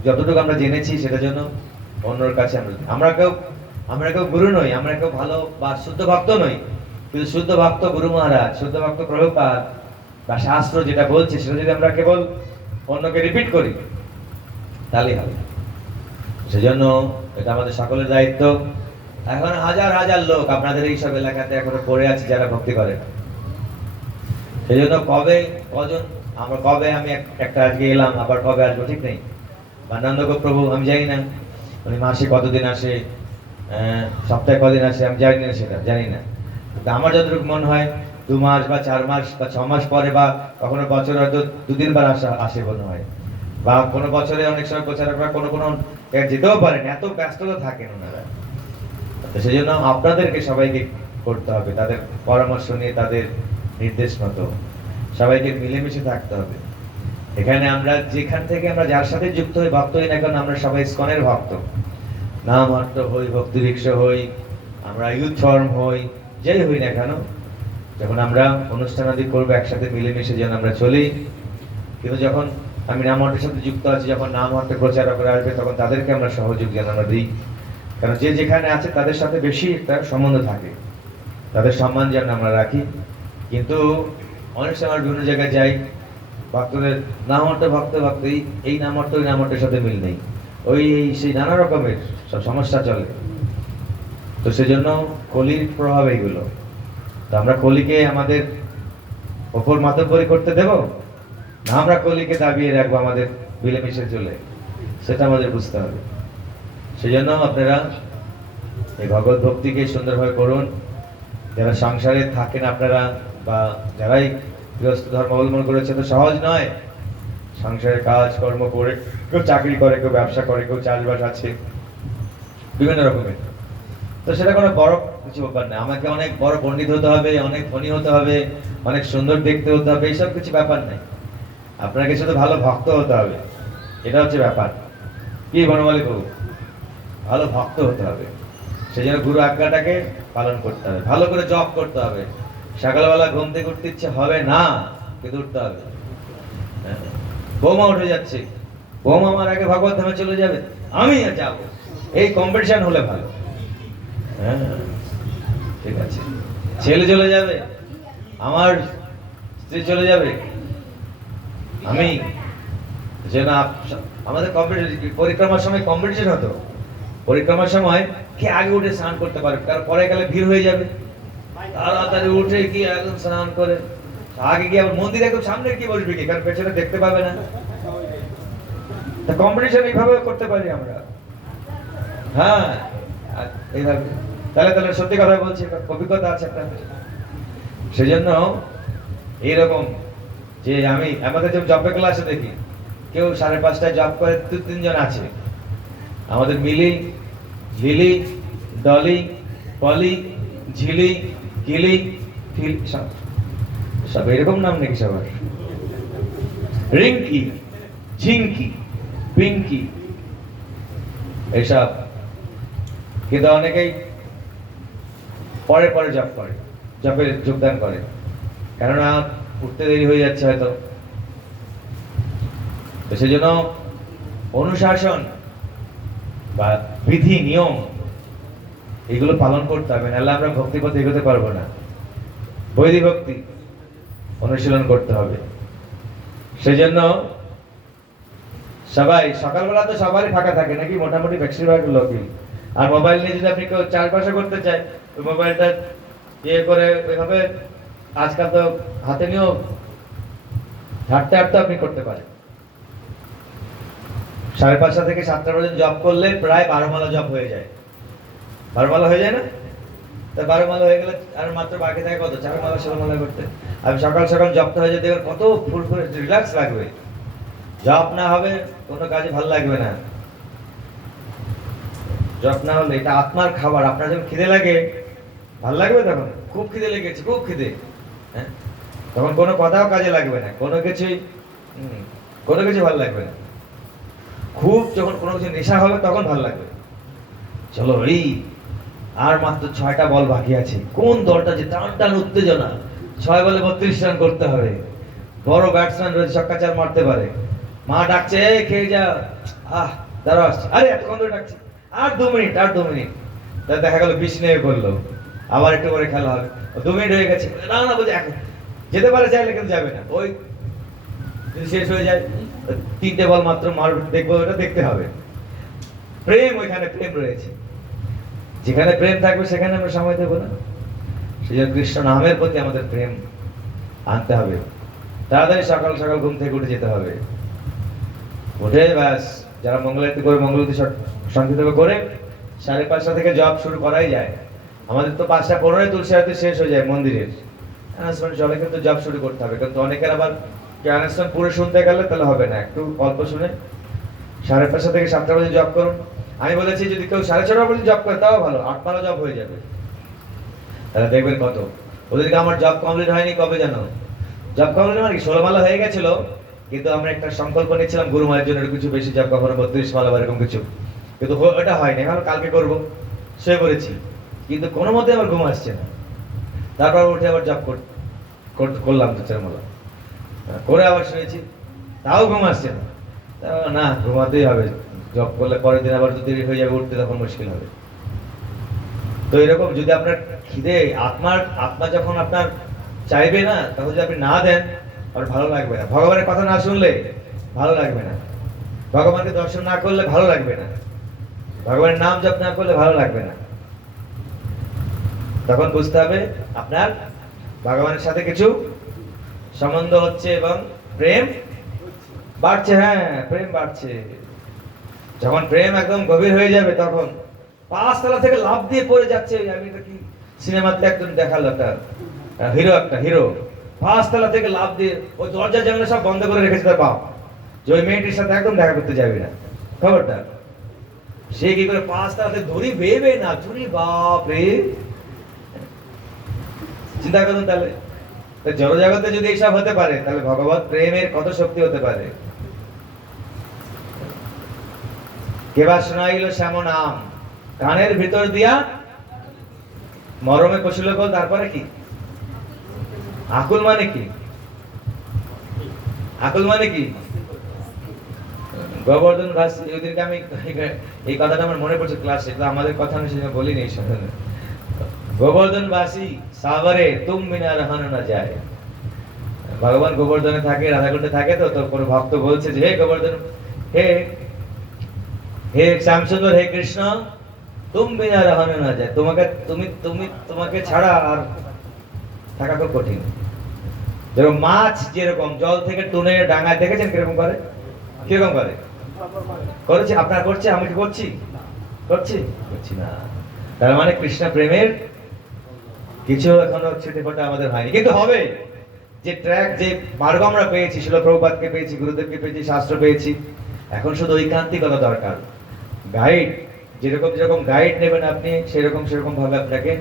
যতটুকু আমরা জেনেছি সেটা যেন অন্যর কাছে আমরা কেউ গুরু নই, আমরা কেউ ভালো বা শুদ্ধ ভক্ত নই, কিন্তু শুদ্ধ ভক্ত গুরু মহারাজ, শুদ্ধ ভক্ত প্রভুপাদ বা শাস্ত্র যেটা বলছে সেটা যদি আমরা কেবল অন্যকে রিপিট করি তাহলেই হবে। সেজন্য এটা আমাদের সকলের দায়িত্ব। এখন হাজার হাজার লোক আপনাদের এইসব এলাকাতে এখনো পড়ে আছে যারা ভক্তি করে। সেই জন্য কবে আমি একটা আজকে এলাম আবার কবে আসবো ঠিক নেই। বানানন্দ প্রভু আমি জানি না উনি মাসে কতদিন আসে, সপ্তাহে কদিন আসে আমি জানি না, সেটা জানি না। কিন্তু আমার যতটুকু মনে হয় 2 মাস বা 4 মাস বা 6 মাস পরে বা কখনো বছরে হয়তো 2-3 বার আসে মনে হয়, বা কোনো বছরে অনেক সময় প্রচারকরা কোনো যেতেও পারেন, এত ব্যস্ততা থাকেন ওনারা। সেই জন্য আপনাদেরকে সবাইকে করতে হবে, তাদের পরামর্শ নিয়ে তাদের নির্দেশ মতো সবাইকে মিলেমিশে থাকতে হবে। এখানে আমরা যেখান থেকে আমরা যার সাথে যুক্ত হই ভক্ত হই না কেন, আমরা সবাই ইসকনের ভক্ত, নাম অর্থ হই, ভক্তি রিক্স হই, আমরা ইউথ ফর্ম হই, যাই হই না কেন, যখন আমরা অনুষ্ঠান আদি করবো একসাথে মিলেমিশে যেন আমরা চলি। কিন্তু যখন আমি নাম অর্থের সাথে যুক্ত আছি, যখন নাম অর্থে প্রচারকরা আসবে তখন তাদেরকে আমরা সহযোগ যেন আমরা দিই, কারণ যে যেখানে আছে তাদের সাথে বেশি একটা সম্বন্ধ থাকে, তাদের সম্মান যেন আমরা রাখি। কিন্তু অনেক সময় বিভিন্ন জায়গায় যাই, ভক্তদের নাম অর্থ ভক্ত এই নাম অর্থ ওই নাম অর্থের সাথে মিল নেই, সেই নানা রকমের সব সমস্যা চলে। তো সেজন্য কলির প্রভাব এইগুলো। তো আমরা কলিকে আমাদের ওপর মাতব্বরি করতে দেব না, আমরা কলিকে দাবিয়ে রাখবো আমাদের মিলেমিশে চলে, সেটা আমাদের বুঝতে হবে। সেই জন্য আপনারা এই ভগবত ভক্তিকে সুন্দরভাবে করুন। যারা সংসারে থাকেন আপনারা বা যারাই গৃহস্থ ধর্ম অবলম্বন করেছে, তো সহজ নয়। সংসারের কাজ কর্ম করে, কেউ চাকরি করে, কেউ ব্যবসা করে, কেউ চাষবাস আছে বিভিন্ন রকমের। তো সেটা কোনো বড় কিছু ব্যাপার না, আমাকে অনেক বড় পণ্ডিত হতে হবে, অনেক ধনী হতে হবে, অনেক সুন্দর দেখতে হতে হবে, এইসব কিছু ব্যাপার নাই। আপনাকে শুধু ভালো ভক্ত হতে হবে, এটা হচ্ছে ব্যাপার। কি বনমালী বাবু, ভালো ভক্ত হতে হবে। সেই জন্য গুরু আজ্ঞাটাকে পালন করতে হবে, ভালো করে জপ করতে হবে। সকালবেলা ঘুম থেকে উঠতে ইচ্ছে হবে না, কিন্তু উঠতে হবে। বৌমা উঠে যাচ্ছে, বৌমা আমার আগে ভগবত ধামে চলে যাবে, আমি যাব, এই কম্পিটিশন হলে ভালো। হ্যাঁ ঠিক আছে, ছেলে চলে যাবে, আমার স্ত্রী চলে যাবে, আমি যেন আমাদের পরিক্রমার সময় কম্পিটিশন হতো। পরিক্রমার সময় কে আগে উঠে স্নান করতে পারবে, কারণ পরে গেলে ভিড় হয়ে যাবে, তাড়াতাড়ি উঠে গিয়ে একদম স্নান করে আগে গিয়ে আবার মন্দির একদম সামনে কি বসবে কি, কারণ পেছনে দেখতে পাবে না। কম্পিটিশন এইভাবে করতে পারি আমরা। হ্যাঁ এইভাবে তাহলে সত্যি কথা বলছি, অভিজ্ঞতা আছে একটা। সেজন্য এইরকম যে আমাদের যে জবের ক্লাসে দেখি কেউ 5:30টায় জব করে, 2-3 জন আছে আমাদের, মিলি, লিলি, ডলি, পলি, ঝিলি, কিলি, ফিল, সব এরকম নাম নাকি সবার? রিঙ্কি, ঝিঙ্কি, পিঙ্কি, এইসব। কিন্তু অনেকেই পরে জব করে, জবে যোগদান করে, কেননা উঠতে দেরি হয়ে যাচ্ছে হয়তো। তো সেই জন্য অনুশাসন বা বিধি নিয়ম এগুলো পালন করতে হবে, নাহলে আমরা ভক্তি পথে এগোতে পারবো না। বৈদিক ভক্তি অনুশীলন করতে হবে। সেজন্য সবাই সকালবেলা তো সবারই ফাঁকা থাকে নাকি, মোটামুটি বেশিরভাগ লোকই। আর মোবাইল নিয়ে যদি আপনি কেউ চারপাশে করতে চায়, ওই মোবাইলটা ইয়ে করে ওইভাবে আজকাল তো হাতে নিয়েও হাঁটতে হাঁটতে আপনি করতে পারেন। 5:30 থেকে 7টা পর্যন্ত জব করলে প্রায় 12 মালা জব হয়ে যায়। 12 মালা হয়ে যায় না? তা 12 মালা হয়ে গেলে আর মাত্র বাকি থাকে কত, 4 মালা 16 মালা করতে। আমি সকাল সকাল জবটা হয়ে যেতে কত ফুরফুরে রিল্যাক্স লাগবে। জব না হবে কোনো কাজে ভালো লাগবে না। জব না হলে এটা আত্মার খাবার। আপনার যখন খিদে লাগে ভালো লাগবে, তখন খুব খিদে লেগেছে, খুব খিদে, হ্যাঁ, তখন কোনো কথাও কাজে লাগবে না, কোনো কিছু ভালো লাগবে না। খুব যখন কোনো কিছু নেশা হবে তখন ভালো লাগবে। চলো এই আর মাত্র 6টা বল বাকি আছে, কোন দলটা যে টান টান উত্তেজনা, 6 বলে 32 রান করতে হবে, বড় ব্যাটসম্যান রয়েছে, ছক্কা চার মারতে পারে, মা ডাকছে এই খেয়ে যা, দাঁড়াও আসছে, আরে এতক্ষণ ধরে ডাকছে, আর 2 মিনিট, আর 2 মিনিট। তাহলে দেখা গেল 20 নিয়ে করলো, আবার একটু করে খেলা হবে, 2 মিনিট হয়ে গেছে, না না বলছে এখন যেতে পারে, চাইলে কিন্তু যাবে না, ওই যদি শেষ হয়ে যায় 3টে বল মাত্র মারবে, দেখবো, ওটা দেখতে হবে। প্রেম, ওইখানে প্রেম রয়েছে, যেখানে প্রেম থাকবে সেখানে আমরা সময় দেবো না। সেই জন্য কৃষ্ণ নামের প্রতি আমাদের প্রেম আনতে হবে। তাড়াতাড়ি সকাল সকাল ঘুম থেকে উঠে যেতে হবে, উঠে ব্যাস যারা মঙ্গলারতি করে মঙ্গলারতি সংক্ষিপ্ত করে 5:30 থেকে জব শুরু করাই যায়। আমাদের তো 5:15 তুলসী আরতি শেষ হয়ে যায় মন্দিরের, অ্যানাউন্সমেন্ট চলে, কিন্তু জব শুরু করতে হবে। কিন্তু অনেকের আবার অ্যানাউন্সমেন্ট পুরো শুনতে গেলে তাহলে হবে না, একটু অল্প শুনে 5:30 থেকে 7টা পর্যন্ত জব করুন। আমি বলেছি যদি কেউ 6:30 পর্যন্ত জব করে তাও ভালো, 8 মালা জব হয়ে যাবে, তাহলে দেখবেন কত। ওদেরকে আমার জব কমপ্লিট হয়নি কবে জানো, জব কমপ্লিট মানে কি 16 মালা হয়ে গেছিল, কিন্তু আমরা একটা সংকল্প নিয়েছিলাম গুরু মায়ের জন্য কিছু বেশি জব, কখনো 32 মালা বা এরকম কিছু, কিন্তু ওটা হয়নি। এখন কালকে করবো, শুয়ে পড়েছি, কিন্তু কোনো মতে আমার ঘুম আসছে না। তারপর উঠে আবার জব করলাম 2-4 মালা করে, আবার শুয়েছি, তাও ঘুম আসছে না। না, ঘুমাতেই হবে, জব করলে পরের দিন আবার যদি দেরি হয়ে যাবে উঠতে, তখন মুশকিল হবে। তো এরকম যদি আপনার খিদে আত্মা যখন আপনার চাইবে না, তখন যদি আপনি না দেন, আর ভালো লাগবে না। ভগবানের কথা না শুনলে ভালো লাগবে না, ভগবানকে দর্শন না করলে ভালো লাগবে না, ভগবানের নাম জপ না করলে ভালো লাগবে না। তখন বুঝতে হবে আপনার ভগবানের সাথে কিছু সম্বন্ধ হচ্ছে এবং প্রেম বাড়ছে। হ্যাঁ, প্রেম বাড়ছে। যখন প্রেম একদম গভীর হয়ে যাবে, তখন 5 তলা থেকে লাফ দিয়ে পড়ে যাচ্ছে। আমি এটা কি সিনেমাতে একদম দেখালো, একটা হিরো 5 তলা থেকে লাফ দিয়ে, ওই দরজা জানলা সব বন্ধ করে রেখেছে তার বাপ, যে ওই মেয়েটির সাথে একদম দেখা করতে যাবি না, খবরদার। সে কি করে 5 তলা থেকে ধরি বেয়ে না চুরি, বাপ রে, চিন্তা করুন। তাহলে জড়জগতে যদি এইসব হতে পারে, তাহলে ভগবত প্রেমের কত শক্তি হতে পারে। কেবা শোনাইল শ্যাম নাম, কানের ভিতর দিয়া মরমে কষিল গোল। তারপরে কি আকুল মানে কি, আকুল মানে কি, গোবর্ধন ঘাস। ওইদিনকে আমি এই কথাটা আমার মনে পড়ছে ক্লাসে, আমাদের কথা আমি সেটা বলিনি। গোবর্ধনবাসী সাবরে তুম বিনা রহানো না যায়। ভগবান গোবর্ধনে থাকে, রাধাকুণ্ডে থাকে, তো কোনো ভক্ত বলছে যে হে গোবর্ধন, হে হে শ্যামসুন্দর, হে কৃষ্ণ, তুম বিনা রহানো না যায়। তোমাকে ছাড়া আর থাকা খুব কঠিন। যেরকম মাছ যেরকম জল থেকে টুনে ডাঙায়, দেখেছেন কিরকম করে, কিরকম করে করেছি, আপনার করছে, আমি কি করছি, করছি না। তার মানে কৃষ্ণ প্রেমের কিছু এখনো ছিটেফোঁটা আমাদের হয়নি, কিন্তু হবে। যে ট্র্যাক, যে মার্গ আমরা পেয়েছি, শিল প্রভুপাদকে পেয়েছি, গুরুদেবকে পেয়েছি, শাস্ত্র পেয়েছি, এখন শুধু ঐকান্তিকতা দরকার। গাইড যেরকম গাইড নেবেন আপনি, সেরকম ভাবে আপনাকে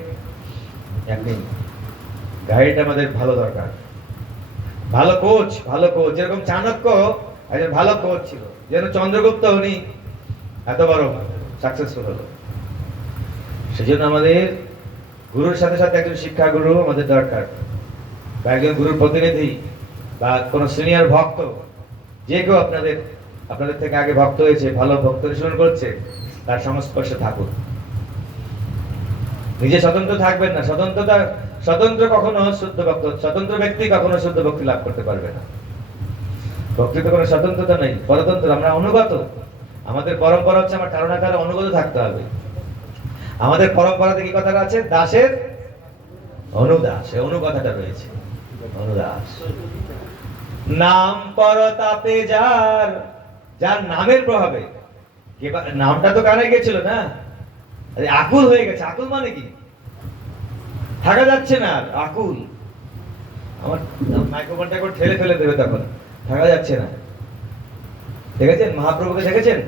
আপনি গাইড আমাদের ভালো দরকার। ভালো কোচ, যেরকম চাণক্য একজন ভালো কোচ ছিল, যেন চন্দ্রগুপ্ত উনি এত বড় সাকসেসফুল হলো। সেজন্য আমাদের গুরুর সাথে সাথে একজন শিক্ষা গুরু আমাদের দরকার, বা একজন গুরুর প্রতিনিধি, বা কোন সিনিয়র ভক্ত, যে কেউ আপনাদের আপনাদের থেকে আগে ভক্ত হয়েছে, ভালো ভক্ত অনুসরণ করছে, তার সংস্পর্শে থাকুন। নিজে স্বতন্ত্র থাকবেন না, স্বতন্ত্র কখনো শুদ্ধ ভক্ত, স্বতন্ত্র ব্যক্তি কখনো শুদ্ধ ভক্তি লাভ করতে পারবে না। ভক্তিতে কোনো স্বতন্ত্রতা নেই, পরতন্ত্র। আমরা অনুগত। আমাদের পরম্পরা হচ্ছে আমার কারণে কারো অনুগত থাকতে হবে। আমাদের পরম্পরাতে কি কথাটা আছে? দাসের অনুদাস, এই অনুকথাটা রয়েছে, অনুদাস। নাম পরতাপে যার, যার নামের প্রভাবে, নামটা তো কানে গেছিল না, আকুল হয়ে গেছে। আকুল মানে কি? থাকা যাচ্ছে না আর, আকুল। আমার মাইক্রোফোনটা একবার ঠেলে ফেলে দেবে, তখন থাকা যাচ্ছে না। দেখেছেন মহাপ্রভুকে? দেখেছেন?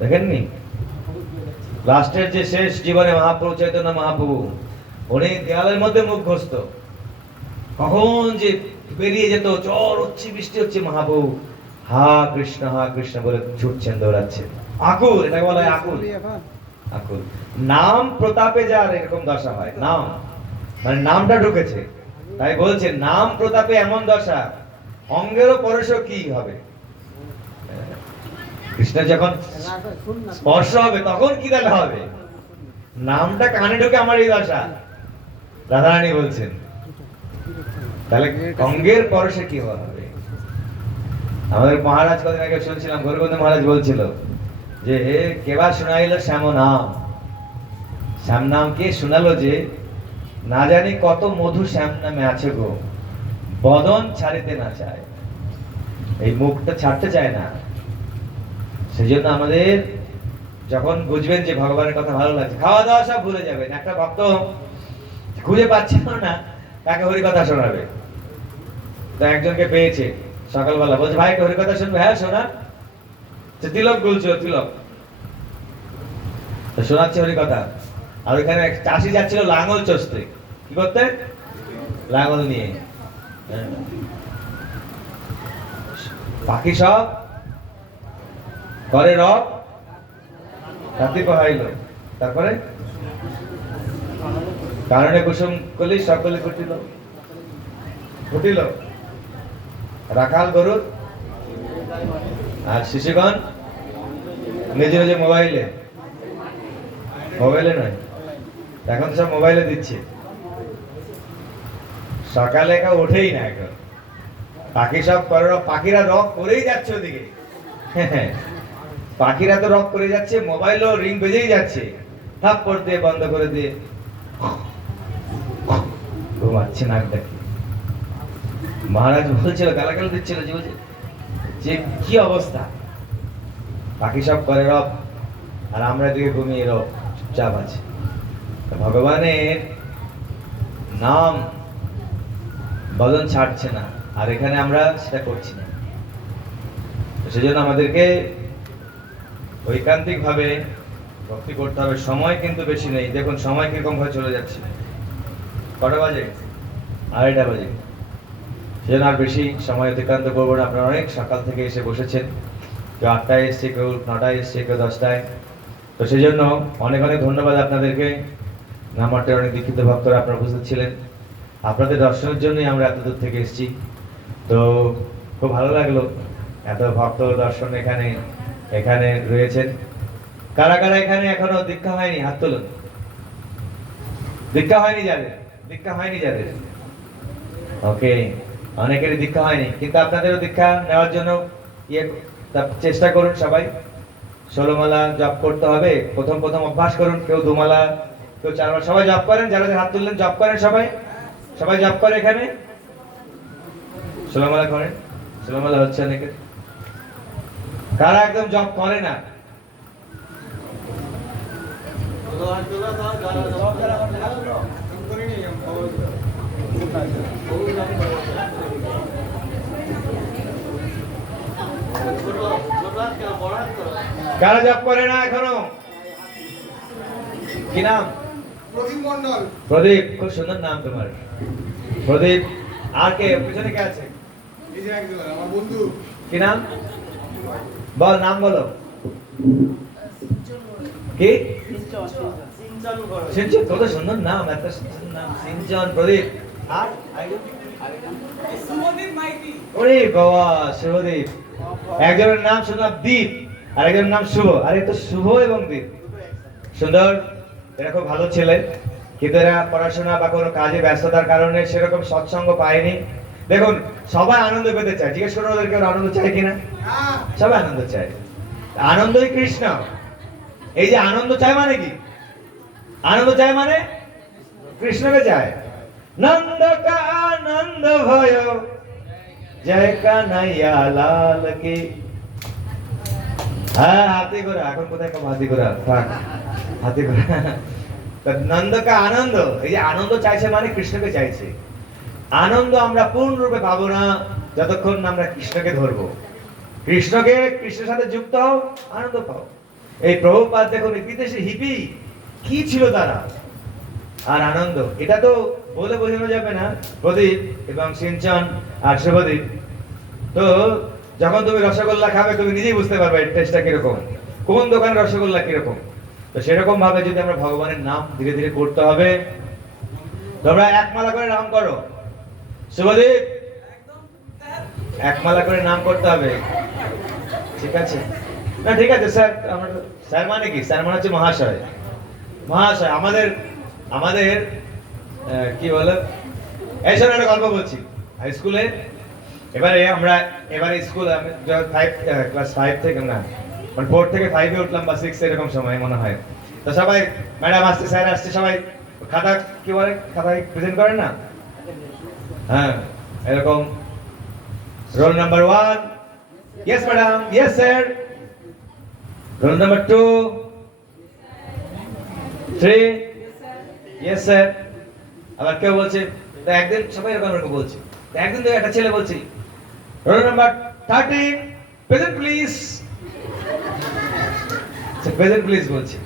দেখেননি? লাস্টের যে শেষ জীবনে মহাপ্রভু, চৈতন্য মহাপ্রভু, উনি দেয়ালের মধ্যে মুখ ঘষত, কখন যে বেরিয়ে যেত, ঝড় হচ্ছে, বৃষ্টি হচ্ছে, মহাপ্রভু হা কৃষ্ণ বলে ছুটছেন, দৌড়াচ্ছেন। আকুল, এটাকে বলা হয় আকুল। আকুল। নাম প্রতাপে যার এরকম দশা হয়। নাম মানে নামটা ঢুকেছে, তাই বলছে নাম প্রতাপে এমন দশা, অঙ্গেরও পরশ কি হবে। কৃষ্ণ যখন স্পর্শ হবে তখন কি দেখা হবে? নামটা কানে ঢুকে আমার এই দশা, রাধারানী বলছেন। তাহলে অঙ্গের পরশে কি হবে? আমাদের মহারাজ কদিন আগে শুনছিলাম, গৌরবন্দ মহারাজ বলছিল যে কেবা শোনাইল শ্যাম নাম। শ্যাম নাম কে শোনালো যে, না জানি কত মধু শ্যাম নামে আছে গো, বদন ছাড়িতে না চায়। এই মুখটা ছাড়তে চায় না। সেই জন্য আমাদের যখন বুঝবেন যে ভগবানের কথা ভালো লাগছে, খাওয়া দাওয়া সব ভুলে যাবেন। একটা ভক্ত খুঁজে পাচ্ছিল না তাকে হরি কথা শোনাবে, তো একজনকে পেয়েছে সকালবেলা, বলছে ভাই হরি কথা শুনবে? হ্যাঁ শোনা। তিলক বলছিল, তিলক তো শোনাচ্ছে হরি কথা। আর ওইখানে এক চাষি যাচ্ছিল লাঙল চষতে। কি করতে? লাঙল নিয়ে। পাখি সব করে রব, রাত্রি পাহাইল। তারপরে কারণে কুসুম কলি সকলে ফুটিল। রাখাল গরুর আর শিশুগণ নিজে নিজে মোবাইলে নয়, এখন সব মোবাইলে দিচ্ছে। সকালে কেউ ওঠেই না এখন। পাখি সব করে, পাখিরা রক করেই যাচ্ছে ওদিকে। পাখিরা তো রক করে যাচ্ছে, মোবাইলও রিং বেজেই যাচ্ছে, থাপ্পড় দিয়ে বন্ধ করে দিয়ে ঘুমাচ্ছে নাক ডাকি। মহারাজ বলছিল, গালাগাল দিচ্ছিল যে কি অবস্থা, পাখি সব করে রব আর আমরা দিকে ঘুমিয়ে রব চুপচাপ আছে। ভগবানের নাম বদন ছাড়ছে না, আর এখানে আমরা সেটা করছি না। সেজন্য আমাদেরকে ঐকান্তিক ভাবে ভক্তি করতে হবে। সময় কিন্তু বেশি নেই, দেখুন সময় কিরকম ভাবে চলে যাচ্ছে। কটা বাজে? 2:30 বাজে। সেজন্য আর বেশি সময় অতিক্রান্ত করবো না। আপনারা অনেক সকাল থেকে এসে বসেছেন, কেউ 8টায় এসছে, কেউ 9টায় এসছে, কেউ 10টায়। তো সেই জন্য অনেক অনেক ধন্যবাদ আপনাদেরকে। নামমাত্রের অনেক দীক্ষিত ভক্তরা আপনারা উপস্থিত ছিলেন, আপনাদের দর্শনের জন্যই আমরা এত দূর থেকে এসেছি। তো খুব ভালো লাগলো, এত ভক্ত দর্শন এখানে রয়েছেন। কারা কারা এখানে এখনো দীক্ষা হয়নি? হাত তুলুন। দীক্ষা হয়নি যাদের? ওকে, অনেকেরই দীক্ষা হয়নি, কিন্তু আপনাদেরও দীক্ষা নেওয়ার জন্য চেষ্টা করুন সবাই। 16 মালা জপ করতে হবে, প্রথম অভ্যাস করুন। কেউ 2 মালা, কেউ 4 মালা, সবাই জপ করেন। যারা হাত তুললেন জপ করেন, সবাই জপ করে। এখানে 16 মালা করেন? 16 মালা হচ্ছে অনেকের। কারা একদম জপ করে না? কারা জপ করে না এখনো? কি নাম? প্রদীপ মন্ডল। প্রদীপ, খুব সুন্দর নাম তোমার, প্রদীপ। আর কে পিছনে কে আছে? এই যে একজন আমার বন্ধু। কি নাম? বল, নাম বলো। কি? সিঞ্চন। কত সুন্দর নাম, এত সুন্দর নাম, সিঞ্চন, প্রদীপ। আর ওরে বাবা, শুভদীপ। একজনের নাম শুনলাম দীপ, আর একজনের নাম শুভ। আরে তো শুভ এবং দীপ সুন্দর, এরা খুব ভালো ছেলে, কিন্তু এরা পড়াশোনা বা কোনো কাজে ব্যস্ততার কারণে সেরকম সৎসঙ্গ পায়নি। দেখুন, সবাই আনন্দ পেতে চায়, জিজ্ঞেস করুন ওদেরকে ওরা আনন্দ চায় কিনা। সবাই আনন্দ চায়, আনন্দই কৃষ্ণ। এই যে আনন্দ চায় মানে কি? আনন্দ চায় মানে কৃষ্ণকে চায়। নন্দ কা আনন্দ ভয়, জয় কানাইয়া লাল কি। হ্যাঁ, হাতি ঘোড়া, এখন কোথায় কম হাতি ঘোড়া, থাক হাতি ঘোড়া। তা নন্দ কা আনন্দ, এই যে আনন্দ চাইছে মানে কৃষ্ণকে চাইছে। আনন্দ আমরা পূর্ণরূপে পাবো না যতক্ষণ না আমরা কৃষ্ণকে ধরবো। কৃষ্ণের সাথে যুক্ত হও, আনন্দ পাও। এই প্রভুপাদ দেখুন, বিদেশি হিপি কি ছিল তারা, আর আনন্দ, এটা তো বলে বোঝানো যাবে না। প্রদীপ এবং সিঞ্চন আর শুভদীপ, তো যখন তুমি রসগোল্লা খাবে তুমি নিজেই বুঝতে পারবে টেস্টটা কিরকম, কোন দোকানে রসগোল্লা কিরকম। তো সেরকম ভাবে যদি আমরা ভগবানের নাম ধীরে ধীরে করতে হবে। তোমরা একমালা করে নাম করো। শুভদীপ, একমালা করে নাম করতে হবে, ঠিক আছে? না ঠিক আছে স্যার, আমরা স্যার মানে কি? স্যার মানে হচ্ছে মহাশয়। মহাশয় আমাদের আমাদের কি বলে, এই সময় একটা গল্প বলছি। হাই স্কুলে এবারে স্কুল আমি ক্লাস 5 থেকে না, মানে 4 থেকে 5 এ উঠলাম বা 6 এরকম সময় মনে হয়। তো সবাই ম্যাডাম আসছে, স্যার আসছে, সবাই খাতা কি বলে, খাতায় প্রেজেন্ট করেন না? হ্যাঁ, এরকম roll number 1, yes madam, yes sir. Roll number 2, 3, yes sir. আবার কেউ বলছে, তো একদিন সবাই এরকম বলছে, তো একদিন তো একটা ছেলে বলছে, roll number 13, present please. Present please বলছে।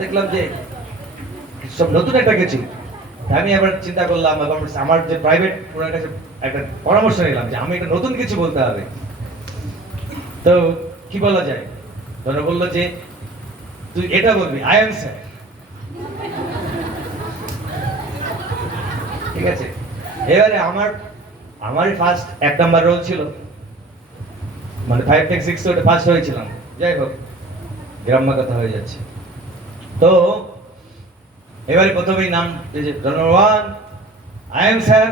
দেখলাম যে সব নতুন একটা কিছু। আমি আবার চিন্তা করলাম, আমার যে প্রাইভেট ওনার কাছে একটা পরামর্শ নিলাম যে আমি একটা নতুন কিছু বলতে হবে। তো কি বলা যায়? ওরা বললো যে তুই এটা বলবি, আই এম স্যার। ঠিক আছে, এবারে আমারই ফার্স্ট 1 নাম্বার রোল ছিল, মানে 5 থেকে 6 ওটা ফার্স্ট হয়েছিলাম। যাই হোক, গ্রাম্য কথা হয়ে যাচ্ছে। তো এবারে প্রথমেই নাম, number 1, I am sir.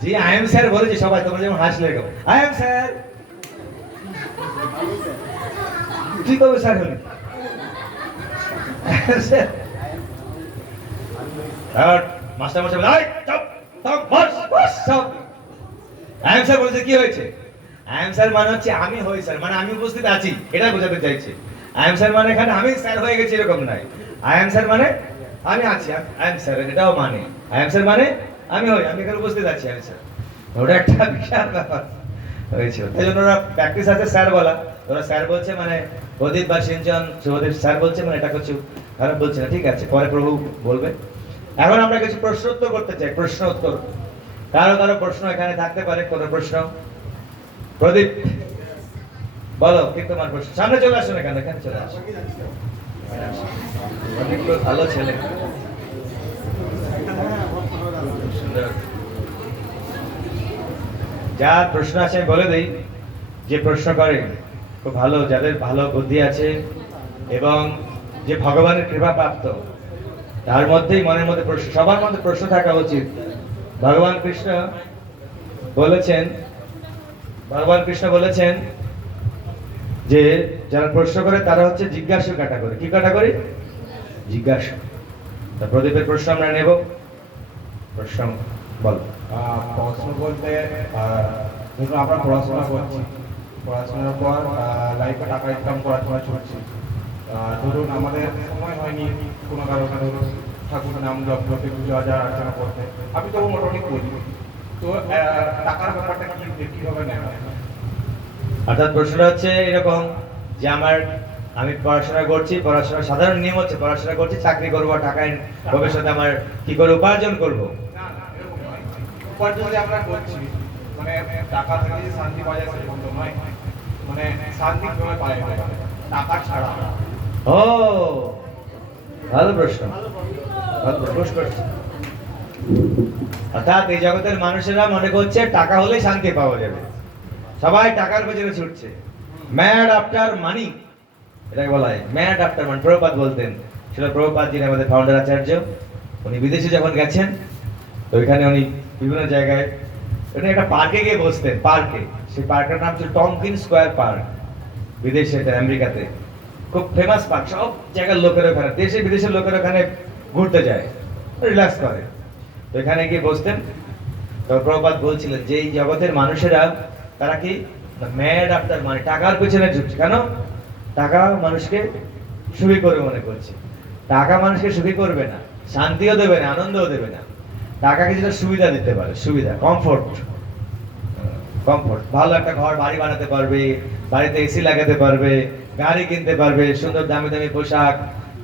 G I am sir বলেছি সবাই, তোমরা যেমন হাসলে এরকম, আই এম স্যার। তুই কবে স্যার হলি? মাস্টার মশাই বলে, আই চুপ, চুপ, বস, বস, চুপ। আই এম স্যার বলেছে, কি হয়েছে? আই এম স্যার মানে হচ্ছে আমি হই স্যার, মানে আমি উপস্থিত আছি, এটা বোঝাতে চাইছে। আই এম স্যার মানে এখানে আমি স্যার হয়ে গেছি এরকম নাই। আই এম স্যার মানে আমি আছি, আই এম স্যার, এটাও মানে আই এম স্যার মানে আমি হই, আমি এখানে উপস্থিত আছি, আমি স্যার। ওটা একটা বিশাল ব্যাপার হয়েছিল। তাই জন্য ওরা প্র্যাকটিস আছে স্যার বলা। ওরা স্যার বলছে মানে প্রদীপ বা সিঞ্চন শুভদীপ স্যার বলছে, মানে এটা কিছু খারাপ বলছে না, ঠিক আছে, পরে প্রভু বলবে। এখন আমরা কিছু প্রশ্ন উত্তর করতে চাই, প্রশ্ন উত্তর। কারো প্রশ্ন এখানে থাকতে পারে, কোনো প্রশ্ন? প্রদীপ বলো, কি তোমার প্রশ্ন? সামনে চলে আসুন, এখানে চলে আসুন, অনেকগুলো ভালো ছেলে। যার প্রশ্ন আছে আমি বলে দিই, যে প্রশ্ন করে খুব ভালো, যাদের ভালো বুদ্ধি আছে এবং যে ভগবানের কৃপা প্রাপ্ত, তার মধ্যেই মনের মধ্যে প্রশ্ন, সবার মধ্যে প্রশ্ন থাকা উচিত। ভগবান কৃষ্ণ বলেছেন যে যারা প্রশ্ন করে তারা হচ্ছে জিজ্ঞাসু ক্যাটাগরি। কি ক্যাটাগরি? জিজ্ঞাসু। তা প্রদীপের প্রশ্ন আমরা নেব। প্রশ্ন বল। প্রশ্ন বলতে ধরুন আমরা পড়াশোনা করছি, পড়াশোনার পর লাইফে টাকা ইনকাম পড়াশোনা চলছে। ধরুন আমাদের সময় হয়নি কোনো কারণে, ধরুন ঠাকুর নাম জপতে, পুজো আর্চনা করতে, আমি তো মোটামুটি করি। তো টাকার ব্যাপারটা কীভাবে নেওয়া হয়? অর্থাৎ প্রশ্নটা হচ্ছে এরকম যে আমি পড়াশোনা করছি, পড়াশোনার সাধারণ নিয়ম হচ্ছে পড়াশোনা করছি, চাকরি করবো, টাকা ভবিষ্যতে আমার কি করে উপার্জন করবো। না এরকম নয়, উপার্জন যে আমরা করছি, মানে টাকা থেকে যে শান্তি পাওয়া যায় সেরকম তো নয়, মানে শান্তি কিভাবে পাওয়া যায় টাকা ছাড়া। ও ভালো প্রশ্ন, অর্থাৎ এই জগতের মানুষেরা মনে করছে টাকা হলেই শান্তি পাওয়া যাবে। সবাই টাকার পেছনে ছুটছে, ম্যাড আফটার মানি, এটাকে বলা হয় ম্যাড আফটার মানি। প্রভুপাদ বলতেন, ছিল প্রভুপাদ যিনি আমাদের ফাউন্ডার আচার্য, উনি বিদেশে যখন গেছেন তো ওইখানে উনি বিভিন্ন জায়গায় উনি একটা পার্কে গিয়ে বসতেন, পার্কে, সেই পার্কের নাম ছিল টমকিন স্কোয়ার পার্ক, বিদেশে, এটা আমেরিকাতে খুব ফেমাস পার্ক। সব জায়গার লোকের ওখানে, দেশে বিদেশের লোকের ওখানে ঘুরতে যায়, রিল্যাক্স করে। তো এখানে গিয়ে বসতেন। তো প্রভুপাদ বলছিলেন যে এই জগতের মানুষেরা তারা কি ম্যাড আফটার মানি, টাকার পেছনে ছুটছে। কেন? টাকা মানুষকে সুখী করবে মনে করছে। টাকা মানুষকে সুখী করবে না, শান্তিও দেবে না, আনন্দও দেবে না। টাকাকে যেটা সুবিধা দিতে পারে, সুবিধা, কমফোর্ট, কমফোর্ট, ভালো একটা ঘর বাড়ি বানাতে পারবে, বাড়িতে এসি লাগাতে পারবে, গাড়ি কিনতে পারবে, সুন্দর দামি দামি পোশাক,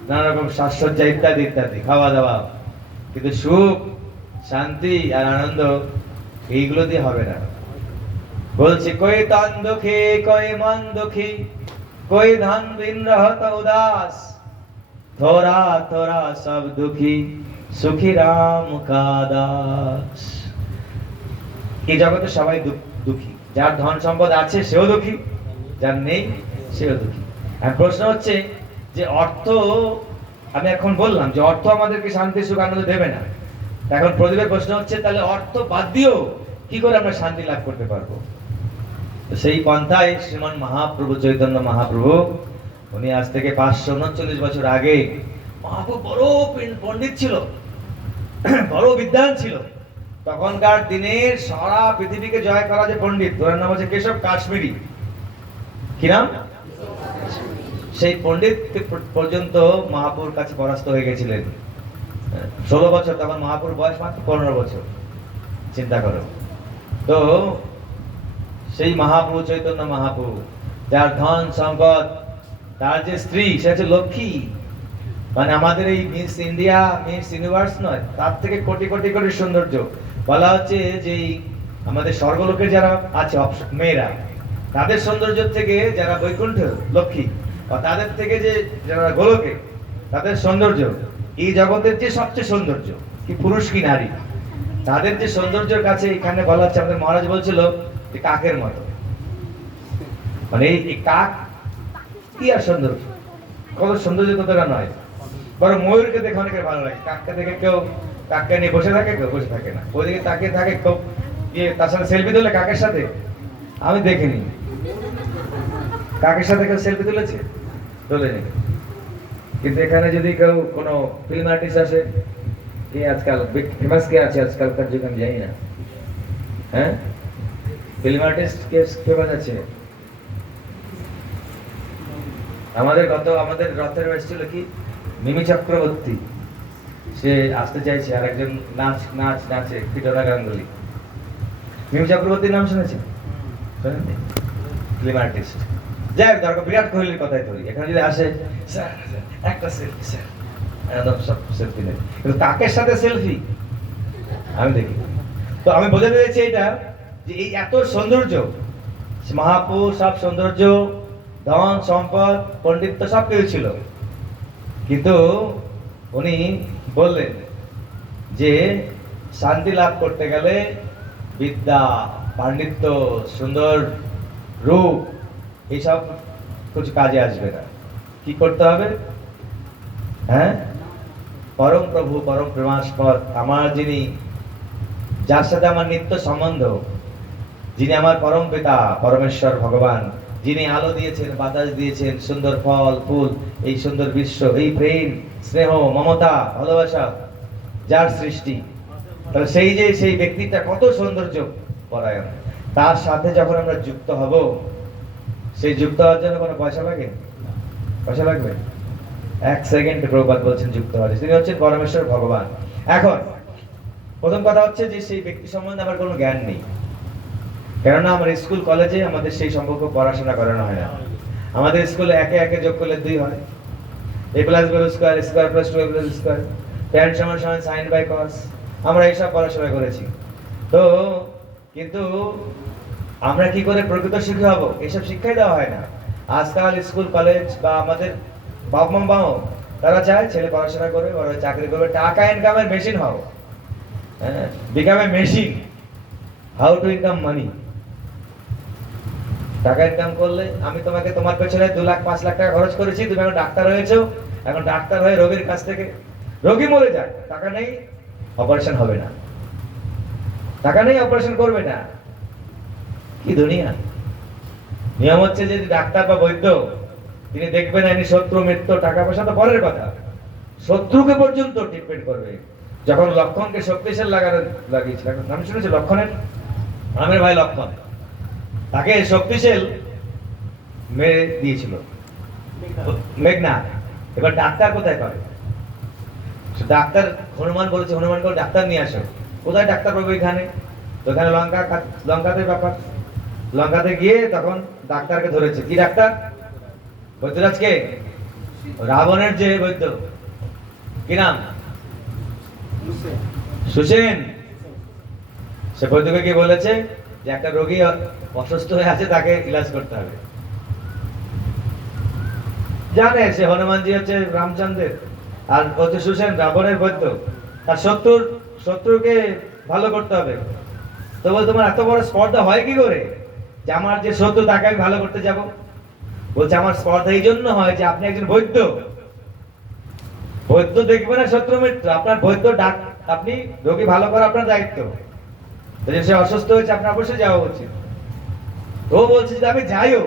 নানা রকম সাজসজ্জা ইত্যাদি ইত্যাদি, খাওয়া দাওয়া। কিন্তু সুখ, শান্তি আর আনন্দ এইগুলো দিয়ে হবে না। বলছে কই তন দুঃখী, কই মন দুঃখী, কই ধন বিন রহত উদাস, থোড়া থোড়া সব দুঃখী, সুখী রাম কা দাস। এই জগতে সবাই দুঃখী, যার ধন সম্পদ আছে সেও দুঃখী, যার নেই সেও দুঃখী। আর প্রশ্ন হচ্ছে যে অর্থ, আমি এখন বললাম যে অর্থ আমাদেরকে শান্তি সুখ আনন্দ দেবে না। এখন প্রদীপের প্রশ্ন হচ্ছে তাহলে অর্থ বাদ দিয়েও কি করে আমরা শান্তি লাভ করতে পারবো? তো সেই পন্থায় শ্রীমান মহাপ্রভু চৈতন্য মহাপ্রভু, উনি আজ থেকে 539 বছর আগে, মহাপ্রভু বড় পণ্ডিত ছিল, বড় বিদ্বান ছিল। তখনকার দিনের সারা পৃথিবীকে জয় করা যে পণ্ডিত, ওনার নাম হচ্ছে কেশব কাশ্মীরি। কি নাম? সেই পণ্ডিত পর্যন্ত মহাপুর কাছে পরাস্ত হয়ে গেছিলেন। 16 বছর, তখন মহাপুর বয়স মাত্র 15 বছর, চিন্তা করো। তো সেই মহাপ্রভু চৈতন্য মহাপ্রভু, যার ধন সম্পদ, তার যে স্ত্রী সে হচ্ছে লক্ষ্মী, মানে আমাদের এই মিস ইন্ডিয়া, মিস ইউনিভার্স নয়, তার থেকে কোটি কোটি কোটি সৌন্দর্য। বলা হচ্ছে যে আমাদের স্বর্গলোকে যারা আছে মেয়েরা, তাদের সৌন্দর্য থেকে যারা বৈকুণ্ঠ লক্ষ্মী, বা তাদের থেকে যে যারা গোলকে, তাদের সৌন্দর্য এই জগতের যে সবচেয়ে সৌন্দর্য, কি পুরুষ কি নারী, তাদের যে সৌন্দর্যের কাছে এখানে বলা হচ্ছে, আমাদের মহারাজ বলছিল যে কাকের মতো। মানে এই কাক কি আর সৌন্দর্য, কত সৌন্দর্য ততটা নয়। বরং ময়ূরকে দেখে অনেকের ভালো লাগে, কাককে দেখে কেউ কাককে নিয়ে বসে থাকে, কেউ বসে থাকে না, ওইদিকে তাকিয়ে থাকে কেউ, তার সাথে সেলফি তুলে কাকের সাথে, আমি দেখিনি। কাকের সাথে কেউ সেলফি তুলেছে? তোলেনি। কিন্তু এখানে যদি কেউ কোনো ফিল্ম আর্টিস্ট আসে, কে আজকাল ফেমাস কে আছে আজকালকার যুগে আমি জানি না, হ্যাঁ ফিল্ম আর্টিস্ট কে ফেমাস আছে? আমাদের রথের এসেছিল কি মিমি চক্রবর্তী, সে আসতে চাইছে, আর একজন নাচে পিটোরা গাঙ্গুলি। মিমি চক্রবর্তীর নাম শুনেছেন? শোনেননি? Film artist. যাই হোক, দরকার বিরাট কোহলির কথাই ধরি, এখানে যদি আসে স্যার একটা সেলফি, স্যার একদম সব সেলফি নেই, কিন্তু কাকের সাথে সেলফি আমি দেখি। তো আমি বোঝাতে পেরেছি এটা, যে এই এত সৌন্দর্য, মহাপুর সব সৌন্দর্য, ধন সম্পদ, পণ্ডিত্য সব কিছু ছিল, কিন্তু উনি বললেন যে শান্তি লাভ করতে গেলে বিদ্যা, পাণ্ডিত্য, সুন্দর রূপ এইসব কিছু কাজে আসবে না। কি করতে হবে? হ্যাঁ, পরম প্রভু, পরম প্রেমাস্পদ, আমার যিনি, যার সাথে আমার নিত্য সম্বন্ধ, যিনি আমার পরম পিতা পরমেশ্বর ভগবান, যিনি আলো দিয়েছেন, বাতাস দিয়েছেন, সুন্দর ফল ফুল, এই সুন্দর বিশ্ব, এই প্রেম স্নেহ মমতা ভালোবাসা, যার সৃষ্টি, তাহলে সেই ব্যক্তিটা কত সৌন্দর্য পরায়ণ, তার সাথে যখন আমরা যুক্ত হব, সেই যুক্ত হওয়ার জন্য কোনো পয়সা লাগে? পয়সা লাগবে? 1 সেকেন্ড প্রভুপাদ বলছেন যুক্ত হওয়ার, তিনি হচ্ছেন পরমেশ্বর ভগবান। এখন প্রথম কথা হচ্ছে যে সেই ব্যক্তি সম্বন্ধে আমার কোনো জ্ঞান নেই, কেননা আমার স্কুল কলেজে আমাদের সেই সম্পর্ক পড়াশোনা করানো হয় না। আমাদের স্কুলে একে একে যোগ করলে 2 হয়, a + b square, square + 2ab square, tan = sin / cos, আমরা এইসব পড়াশোনা করেছি। তো কিন্তু আমরা কি করে প্রকৃত শিক্ষা হব, এইসব শিক্ষাই দেওয়া হয় না। আজকাল স্কুল কলেজ বা আমাদের বাপ মাও তারা চায় ছেলে পড়াশোনা করে, বড় চাকরি করবে, টাকা ইনকামের মেশিন হও, হ্যাঁ, become a machine, how to income money. টাকা ইনকাম করলে আমি তোমাকে তোমার পেছনে 2 লাখ 5 লাখ টাকা খরচ করেছি, তুমি এখন ডাক্তার হয়েছো, এখন ডাক্তার হয়ে রোগীর কাছ থেকে রোগী মরে যাক, টাকা নেই অপারেশন হবে না, টাকা নেই অপারেশন করবে না। কি দুনিয়া! নিয়ম হচ্ছে যে ডাক্তার বা বৈদ্য তিনি দেখবেন এনি শত্রু মৃত্যু, টাকা পয়সা তো পরের কথা, শত্রুকে পর্যন্ত ট্রিটমেন্ট করবে। যখন লক্ষণকে শক্তিশালী লাগিয়েছিল, নাম শুনেছি লক্ষণের, আমের ভাই লক্ষণ, তাকে শক্তিশাল মেরে দিয়েছিল মেঘনা। এবার ডাক্তার কোথায় পাবে? ডাক্তার হনুমান বলেছে, হনুমান করে ডাক্তার নিয়ে আসো। কোথায় ডাক্তার পাবে? এখানে তো, এখানে লঙ্কাতে ব্যাপার। লঙ্কাতে গিয়ে তখন ডাক্তারকে ধরেছে। কি ডাক্তার? বৈদ্যরাজকে, রাবণের যে বৈদ্য, কি নাম? সুসেন। সে বৈদ্যকে কি বলেছে যে একটা রোগী অসুস্থ হয়ে আছে, তাকে ইলাজ করতে হবে। জানে সে হনুমানজি হচ্ছে রামচন্দ্রের, আর হচ্ছে সুসেন রাবণের বৈদ্য, আর শত্রুকে ভালো করতে হবে। তো বল তোমার এত বড় স্পর্ধা হয় কি করে যে আমার যে শত্রু তাকে আমি ভালো করতে যাব? বলছে আমার স্পর্ধা এই জন্য হয় যে আপনি একজন বৈদ্য, বৈদ্য দেখবে না শত্রু মৃত্যু, আপনার বৈদ্য আপনি রোগী ভালো করা আপনার দায়িত্ব। সে অসুস্থ হয়েছে, আপনার অবশ্যই যাওয়া উচিত। ও বলছে যে আমি যাইও,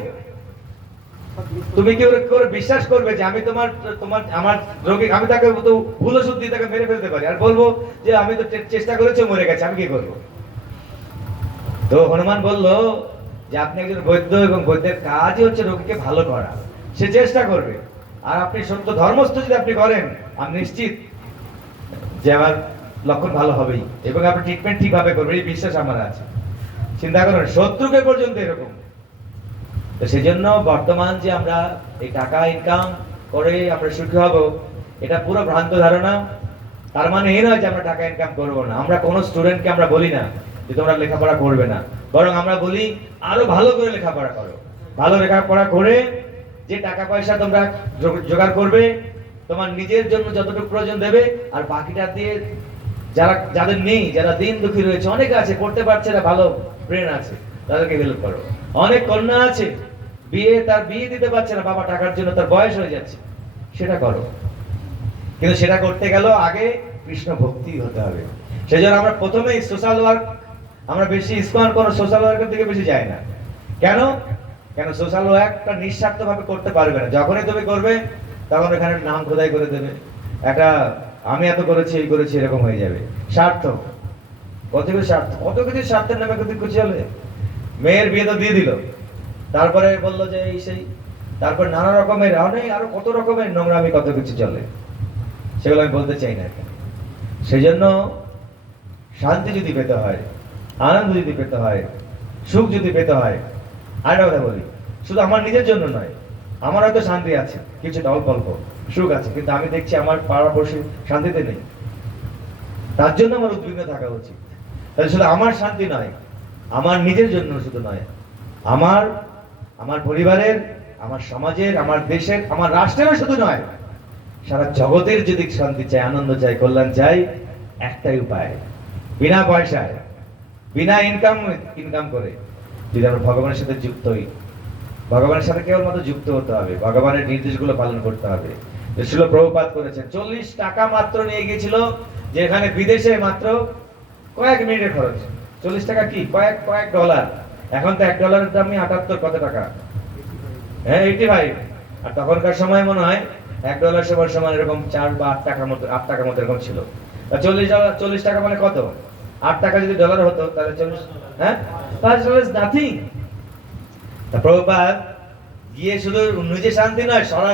তুমি কি করে বিশ্বাস করবে যে আমি আমার রোগী, আমি তাকে তো ভুল ওষুধ দিয়ে তাকে মেরে ফেলতে পারি, আর বলবো যে আমি তো চেষ্টা করেছি মরে গেছে, আমি কি করবো? তো হনুমান বলল যে আপনি একজন বৈদ্য, এবং বৈদ্যের কাজই হচ্ছে রোগীকে ভালো করা, সে চেষ্টা করবে। আর আপনি সত্য ধর্মস্থ যদি আপনি করেন, আমি নিশ্চিত যে আমার লক্ষণ ভালো হবেই, এবং আপনি ট্রিটমেন্ট ঠিকভাবে করবেন, এই বিশ্বাস আমার আছে। চিন্তা করেন, শত্রুকে পর্যন্ত এরকম। তো সেই জন্য বর্তমান যে আমরা এই টাকা ইনকাম করে আমরা সুখী হব, এটা পুরো ভ্রান্ত ধারণা। তার মানে এই নয় যে আমরা টাকা ইনকাম করবো না। আমরা কোনো স্টুডেন্টকে আমরা বলি না যে তোমরা লেখাপড়া করবে না, বরং আমরা বলি আরো ভালো করে লেখাপড়া করো। ভালো লেখাপড়া করে যে টাকা পয়সা তোমরা জোগাড় করবে, তোমার নিজের জন্য যতটুকু প্রয়োজন দেবে, আর বাকিটা দিয়ে যাদের নেই, যারা দিন দুঃখী রয়েছে, অনেকে আছে পড়তে পারছে না, ভালো ব্রেন আছে, তাদেরকে হেল্প করো। অনেক কন্যা আছে তার বিয়ে দিতে পারছে না বাবা টাকার জন্য, তার বয়স হয়ে যাচ্ছে, সেটা করো। কিন্তু সেটা করতে গেল আগে কৃষ্ণ ভক্তি হতে হবে। সেজন্য আমরা প্রথমেই সোশ্যাল ওয়ার্ক, আমরা বেশি ইসকন কোনো সোশ্যাল ওয়ার্কের দিকে বেশি যাই না। কেন? সোশ্যাল ওয়ার্কটা নিঃস্বার্থ ভাবে করতে পারবে না। যখনই তুমি করবে তখন এখানে নাম খোদাই করে দেবে, একটা আমি এত করেছি এই করেছি এরকম হয়ে যাবে। স্বার্থ, কত কিছু স্বার্থের নামে কত কিছু চলে। মেয়ের বিয়ে তো দিয়ে দিল, তারপরে বললো যে এই সেই, তারপর নানা রকমের আরো কত রকমের নোংরামি কত কিছু চলে, সেগুলো আমি বলতে চাই না এখানে। সেই জন্য শান্তি যদি পেতে হয়, আনন্দ যদি পেতে হয়, সুখ যদি পেতে হয়, আরেকটা কথা বলি, শুধু আমার নিজের জন্য নয়, আমার হয়তো শান্তি আছে, কিছুটা অল্প অল্প সুখ আছে, কিন্তু আমি দেখছি আমার পাড়াপড়শি শান্তিতে নেই, তার জন্য আমার উদ্বিগ্ন থাকা উচিত। তাহলে শুধু আমার শান্তি নয়, আমার নিজের জন্য শুধু নয়, আমার পরিবারের, আমার সমাজের, আমার দেশের, আমার রাষ্ট্রেরও শুধু নয়, সারা জগতের যদি শান্তি চাই, আনন্দ চাই, কল্যাণ চাই, একটাই উপায়, বিনা পয়সায়, বিনা ইনকাম করে যদি আমরা ভগবানের সাথে যুক্ত হই। ভগবানের সাথে কেবলমাত্র যুক্ত হতে হবে, ভগবানের নির্দেশগুলো পালন করতে হবে। শিল প্রভুপাদ করেছেন, 40 টাকা মাত্র নিয়ে গিয়েছিল, যেখানে বিদেশে মাত্র কয়েক মিনিটের খরচ। 40 টাকা কি কয়েক ডলার। এখন তো $1 দামই 78 কত টাকা, হ্যাঁ 85। আর তখনকার সময় মনে হয় $1 সমান এরকম 4 বা 8 টাকা মতো এরকম ছিল। 40 টাকা মানে কত? 8 টাকা যদি ডলার হতো তাহলে 40, হ্যাঁ $5 নাথিং। প্রভুপাদ গিয়ে শুধু নিজে শান্তি নয়, সারা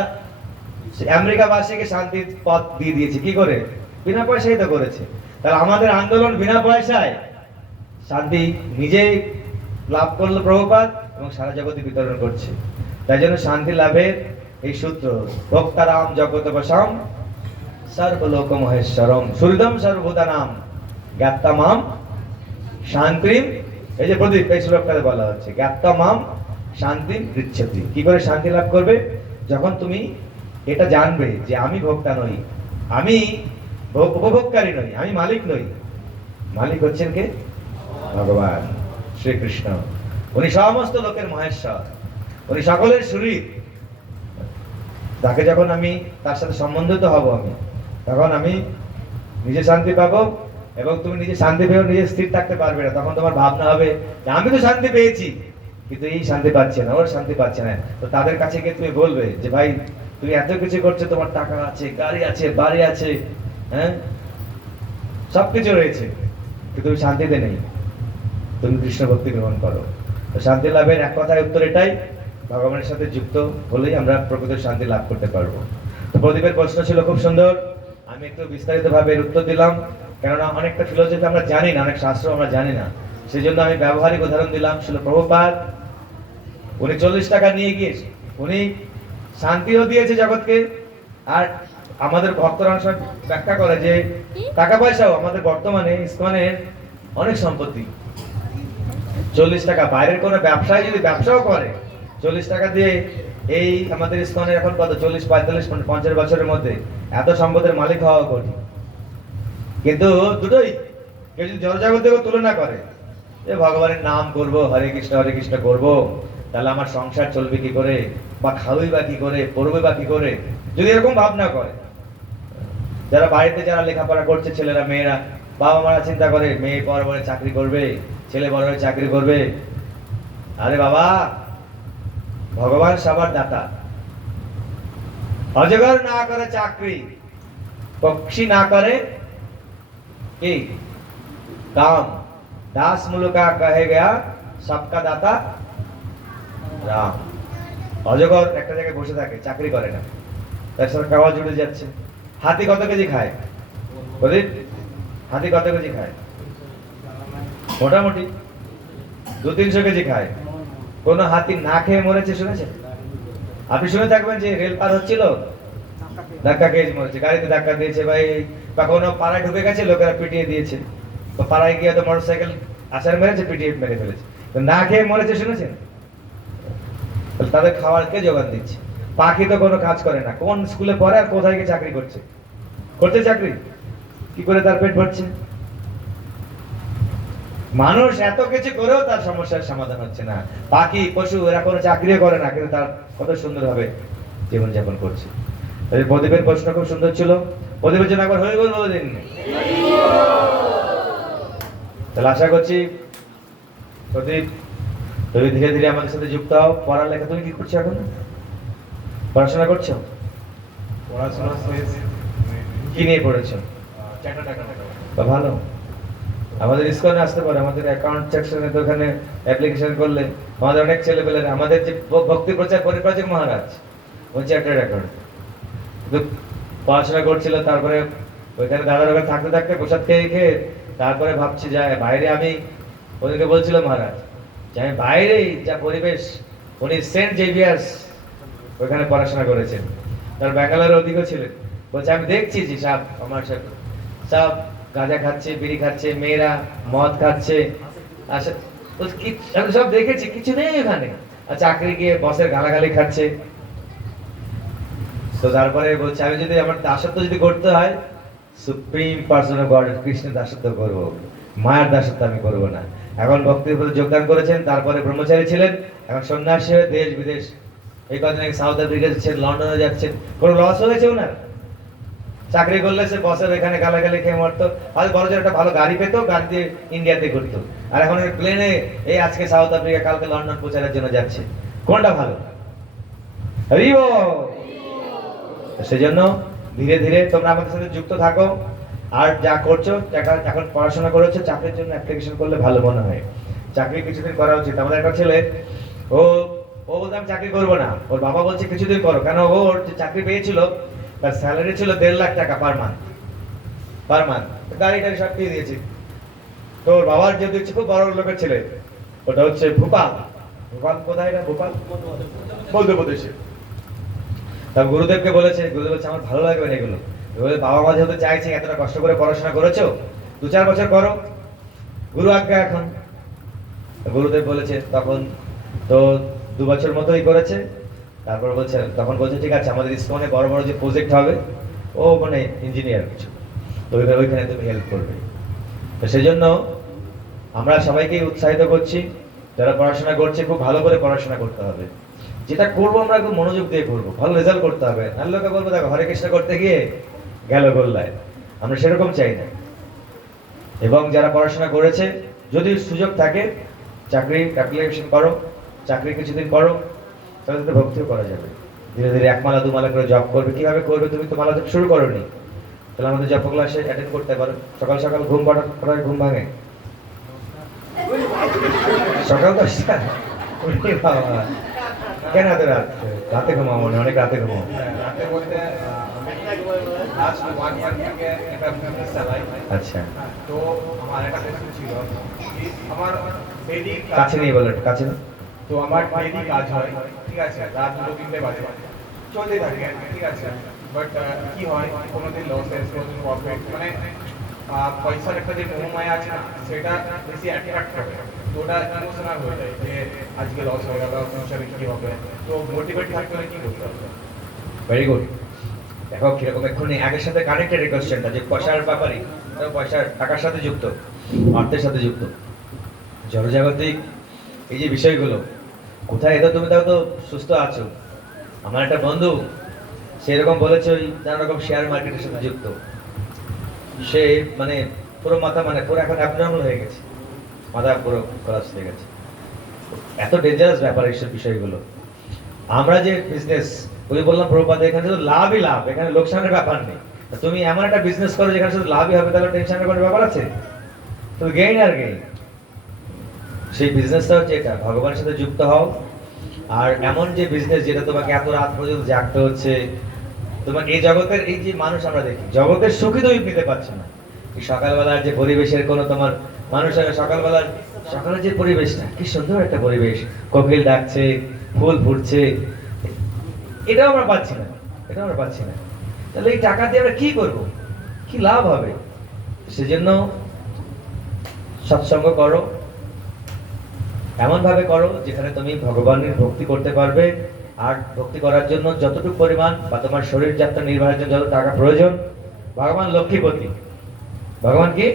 আমেরিকাবাসীকে শান্তির পথ দিয়ে দিয়েছে। কি করে? বিনা পয়সায় তো করেছে। তাহলে আমাদের আন্দোলন বিনা পয়সায়, শান্তি নিজেই লাভ করলো প্রভুপাদ এবং সারা জগতে বিতরণ করছে। তাই জন্য শান্তি লাভের এই সূত্র, ভক্তারাম জগতবশম সর্বলোক মহেশ্বরম সুহৃদম সর্বভূতানাম জ্ঞাত্তামাম শান্তিম। এই যে প্রদীপ, এই শ্লোকটাতে বলা হচ্ছে জ্ঞাত্তামাম শান্তিম পৃচ্ছতি। কি করে শান্তি লাভ করবে? যখন তুমি এটা জানবে যে আমি ভোক্তা নই, আমি উপভোগকারী নই, আমি মালিক নই। মালিক হচ্ছেন কে? ভগবান শ্রীকৃষ্ণ। উনি সমস্ত লোকের মহেশ্বর, উনি সকলের শরীর। তাকে যখন আমি তার সাথে সম্বন্ধিত হব আমি, তখন আমি নিজে শান্তি পাবো, এবং তুমি নিজে শান্তি পেয়েও নিজে স্থির থাকতে পারবে না। তখন তোমার ভাবনা হবে যে আমি তো শান্তি পেয়েছি, কিন্তু এই শান্তি পাচ্ছে না, ওর শান্তি পাচ্ছে না। তো তাদের কাছে গিয়ে তুমি বলবে যে ভাই তুমি এত কিছু করছো, তোমার টাকা আছে, গাড়ি আছে, বাড়ি আছে, হ্যাঁ সবকিছু রয়েছে, কিন্তু তুমি শান্তিতে নেই। তুমি কৃষ্ণ ভক্তি গ্রহণ করো। তো শান্তি লাভের এক কথায় উত্তর এটাই, ভগবানের সাথে যুক্ত হলেই আমরা প্রকৃত শান্তি লাভ করতে পারবো। তো প্রদীপের প্রশ্ন ছিল খুব সুন্দর, আমি একটু বিস্তারিত ভাবে এর উত্তর দিলাম, কেননা অনেকটা ফিলোসফি আমরা জানি না, অনেক শাস্ত্র আমরা জানি না, সেই জন্য আমি ব্যবহারিক উদাহরণ দিলাম। ছিল প্রভুপাদ, উনি 40 টাকা নিয়ে গিয়েছে, উনি শান্তিও দিয়েছে জগৎকে। আর আমাদের ভক্তরা অনেক সময় ব্যাখ্যা করে যে টাকা পয়সাও আমাদের বর্তমানে ইসকনের অনেক সম্পত্তি। 40 টাকা, বাইরের কোনো ব্যবসায়ী যদি ব্যবসাও করে 40 টাকা দিয়ে, এই আমাদের ইসকনের এখন কত 40, 45, 50 বছরের মধ্যে এত সম্পদের মালিক হওয়া কঠিন। কিন্তু দুটোই কেউ যদি জড়জগতেও তুলনা করে যে ভগবানের নাম করব, হরে কৃষ্ণ করব, তাহলে আমার সংসার চলবে কি করে, বা খাওয়াই বা কি করে, পড়বে বা কি করে, যদি এরকম ভাবনা করে, যারা বাড়িতে যারা লেখাপড়া করছে ছেলেরা মেয়েরা, বাবা মারা চিন্তা করে মেয়ে বড় বড় চাকরি করবে, ছেলে বড় বড় চাকরি করবে। আরে বাবা, ভগবান সবার দাতা। অজগর না করে চাকরি, পক্ষী না করে কি কাম, দাস মুলুকা কহে গয়া সবকা দাতা রাম। অজগর একটা জায়গায় বসে থাকে, চাকরি করে না, তার সাথে খাওয়া জুড়ে যাচ্ছে। হাতি কত কেজি খায় প্রদীপ? হাতি কত কেজি খায়? মোটামুটি 200-300 কেজি খায়। কোন হাতি না খেয়ে মরেছে শুনেছেন? আপনি শুনে থাকবেন যে রেল পার হচ্ছিল, ধাক্কা খেয়ে মরেছে, গাড়িতে ধাক্কা দিয়েছে বা কোনো পাড়ায় ঢুকে গেছে, লোকেরা পিটিয়ে দিয়েছে, তো পাড়ায় গিয়ে তো মোটরসাইকেল আছাড় মেরেছে, পিটিয়ে মেরে ফেলেছে, তো না খেয়ে মরেছে শুনেছেন? তাদের খাবার কে যোগান দিচ্ছে? পাখি তো কোনো কাজ করে না, কোন স্কুলে পড়ে আর কোথায় গিয়ে চাকরি করছে? চাকরি কি করে তার পেট ভরছে? মানুষ এত কিছু করেও তার সমস্যার সমাধান হচ্ছে না। পাখি পশু এরা কোনো চাকরিও করে না, কিন্তু তার কত সুন্দর ভাবে জীবনযাপন করছে। প্রদীপের প্রশ্ন খুব সুন্দর ছিল। প্রদীপের জন্য একবার হরি বল বলে দিন। তাহলে আশা করছি প্রদীপ তুমি ধীরে ধীরে আমাদের সাথে যুক্ত হও। পড়ালেখা তুমি কি করছো এখন? পড়াশোনা করছো? পড়াশোনা শেষ। কি নিয়ে পড়েছো? ভালো, আমাদের ইসকনে আসতে পারে, আমাদের অ্যাকাউন্ট সেকশনে তো ওখানে অ্যাপ্লিকেশন করলে আমাদের অনেক ছেলেপেলেরা, আমাদের যে ভক্তি প্রচার পরিপ্রাজক মহারাজ ওই চ্যাপ্টার অ্যাকাউন্ট পড়াশোনা করছিল, তারপরে ওইখানে দাদার ওখানে থাকতে থাকতে প্রসাদ খেয়ে খেয়ে তারপরে ভাবছি যায় বাইরে। আমি ওদেরকে বলছিলাম মহারাজ যে আমি বাইরে যা পরিবেশ, উনি সেন্ট জেভিয়ার্স ওইখানে পড়াশোনা করেছেন, তার ব্যাঙ্গালোরের অধিক ছিলেন। বলছে আমি দেখছি যে সব আমার সব গাঁজা খাচ্ছে, বিড়ি খাচ্ছে, মেয়েরা মদ খাচ্ছে, আমি সব দেখেছি, কিছু নেই এখানে। আর চাকরি গিয়ে বসের গালাগালি খাচ্ছে। তো তারপরে বলছে আমি যদি আমার দাসত্ব যদি করতে হয়, সুপ্রিম পার্সন অফ গড কৃষ্ণের দাসত্ব করব, মায়ের দাসত্ব আমি করব না। এখন ভক্তির প্রতি যোগদান করেছেন, তারপরে ব্রহ্মচারী ছিলেন, এখন সন্ন্যাসী হয়ে দেশ বিদেশ, এই কদিন আগে সাউথ আফ্রিকা যাচ্ছেন, লন্ডনে যাচ্ছেন। কোনো লস হয়েছে ওনার? চাকরি করলে সে বসের এখানে গালাগালি খেয়ে মরতো, হয়তো বড় জোর একটা ভালো গাড়ি পেতো, গাড়ি দিয়ে ইন্ডিয়াতে ঘুরতো। আর এখন প্লেনে এই আজকে সাউথ আফ্রিকা, কালকে লন্ডন প্রচারের জন্য যাচ্ছে। কোনটা ভালো? সেজন্য ধীরে ধীরে তোমরা আমাদের সাথে যুক্ত থাকো। আর যা করছো, এখন পড়াশোনা করেছো, চাকরির জন্য অ্যাপ্লিকেশন করলে ভালো মনে হয়। চাকরি কিছুদিন করা উচিত। আমাদের একটা ছেলে, ও বলতে আমি চাকরি করবো না, ওর বাবা বলছে কিছুদিন করো, কেন ওর যে চাকরি পেয়েছিল তার স্যালারি ছিল 1.5 লাখ টাকা পার মান্থ, গাড়ি টাড়ি সব দিয়ে দিয়েছি। তো ওর বাবার যেহেতু ইচ্ছে, খুব বড় লোকের ছেলে, ওটা হচ্ছে ভোপাল কোথায় না, ভোপাল মধ্যপ্রদেশে। তার গুরুদেবকে বলেছে, গুরুদেব বলছে আমার ভালো লাগবে না এগুলো। বাবা মা যেহেতু চাইছে, এতটা কষ্ট করে পড়াশোনা করেছো, 2-4 বছর করো, গুরু আজ্ঞা এখন। গুরুদেব বলেছে, তখন তো 2 বছর মতোই করেছে। তারপর বলছে, তখন বলছে ঠিক আছে, আমাদের ইসকনে বড় বড় যে প্রজেক্ট হবে, ও মানে ইঞ্জিনিয়ার কিছু, তো ওইখানে তুমি হেল্প করবে। তো সেই জন্য আমরা সবাইকে উৎসাহিত করছি যারা পড়াশোনা করছে খুব ভালো করে পড়াশোনা করতে হবে। যেটা করবো আমরা একদম মনোযোগ দিয়ে করবো, ভালো রেজাল্ট করতে হবে। আর লোকে বলবো দেখো হরে কৃষ্ণ করতে গিয়ে গেল গোল্লায়, আমরা সেরকম চাই না। এবং যারা পড়াশোনা করেছে, যদি সুযোগ থাকে চাকরি অ্যাপ্লিকেশন করো, চাকরি কিছুদিন করো, তাহলে তো ভক্তিও করা যাবে। ধীরে ধীরে 1 মালা 2 মালা করে জব করবে। কিভাবে করবে? তুমি তো মালা জপ শুরু করোনি, তাহলে আমাদের জপ ক্লাসে অ্যাটেন্ড করতে পারো। সকাল সকাল ঘুম পড়ার ঘুম ভাঙে সকাল 10টা? ওরে বাবা, কেন এত রাত? রাতে ঘুমাও মনে হয়, অনেক রাতে ঘুমাও। রাতে বলতে লাস্ট 1 ইয়ার থেকে একটা বিজনেস চালাই। আচ্ছা, তো আমার একটা পেশেন্ট ছিল, আমার ডেইলি কাছে নিয়ে বলো, কাছে না। তো আমার ডেইলি কাজ হয়, ঠিক আছে, রাত 2-3টে বাজে চলতে থাকে, ঠিক আছে। বাট কি হয়, কোনোদিন লসেস, কোনোদিন প্রফিট, মানে পয়সার একটা যে মোহমায়া আছে না, সেটা বেশি অ্যাট্রাক্ট করে। তো ওটা ইমোশনাল হয়ে যায় যে আজকে লস হয়ে গেল, ফিউচারে কি হবে। তো মোটিভেট থাকতে হলে কি করতে হবে? Very good. দেখো কিরকম এক্ষুনি আগের সাথে কানেক্টেড এই কোশ্চেনটা, যে পয়সার ব্যাপারে, পয়সার টাকার সাথে যুক্ত, অর্থের সাথে যুক্ত, জড়জাগতিক এই যে বিষয়গুলো কোথায়, এটা তুমি দেখো তো সুস্থ আছো। আমার একটা বন্ধু সেরকম বলেছে, ওই নানা রকম শেয়ার মার্কেটের সাথে যুক্ত। সে মানে পুরো মাথা, মানে পুরো এখন অ্যাবনর্মাল হয়ে গেছে, মাথা পুরো খরচ হয়ে গেছে। এত ডেঞ্জারাস ব্যাপার এইসব বিষয়গুলো। আমরা যে বিজনেস, ওই বললাম প্রভুপাদ, এখানে শুধু লাভই লাভ, এখানে লোকসানের ব্যাপার নেই। তুমি এমন একটা বিজনেস করো যেখানে শুধু লাভই হবে, তাহলে টেনশনের কোনো ব্যাপার আছে? তো গেইন আর গেইন। সেই বিজনেসটা হচ্ছে এটা, ভগবানের সাথে যুক্ত হও। আর এমন যে বিজনেস যেটা তোমাকে এত রাত পর্যন্ত জাগতে হচ্ছে, তোমার এই জগতের, এই যে মানুষ আমরা দেখি জগতের সুখী তো নিতে পারছে না। এই সকালবেলার যে পরিবেশের কোনো তোমার মানুষের সকালের যে পরিবেশটা, কি সুন্দর একটা পরিবেশ, কোকিল ডাকছে, ফুল ফুটছে, এটাও আমরা পাচ্ছি না, এটাও আমরা পাচ্ছি না। তাহলে এই টাকা দিয়ে আমরা কি করব, কি লাভ হবে? সেজন্য সৎসঙ্গ করো, এমন ভাবে করো যেখানে তুমি ভগবানের ভক্তি করতে পারবে। আর ভক্তি করার জন্য যতটুকু পরিমাণ বা তোমার শরীর যাত্রা নির্বাহের জন্য যত টাকা প্রয়োজন, ভগবান লক্ষ্মীপতি, ভগবান কি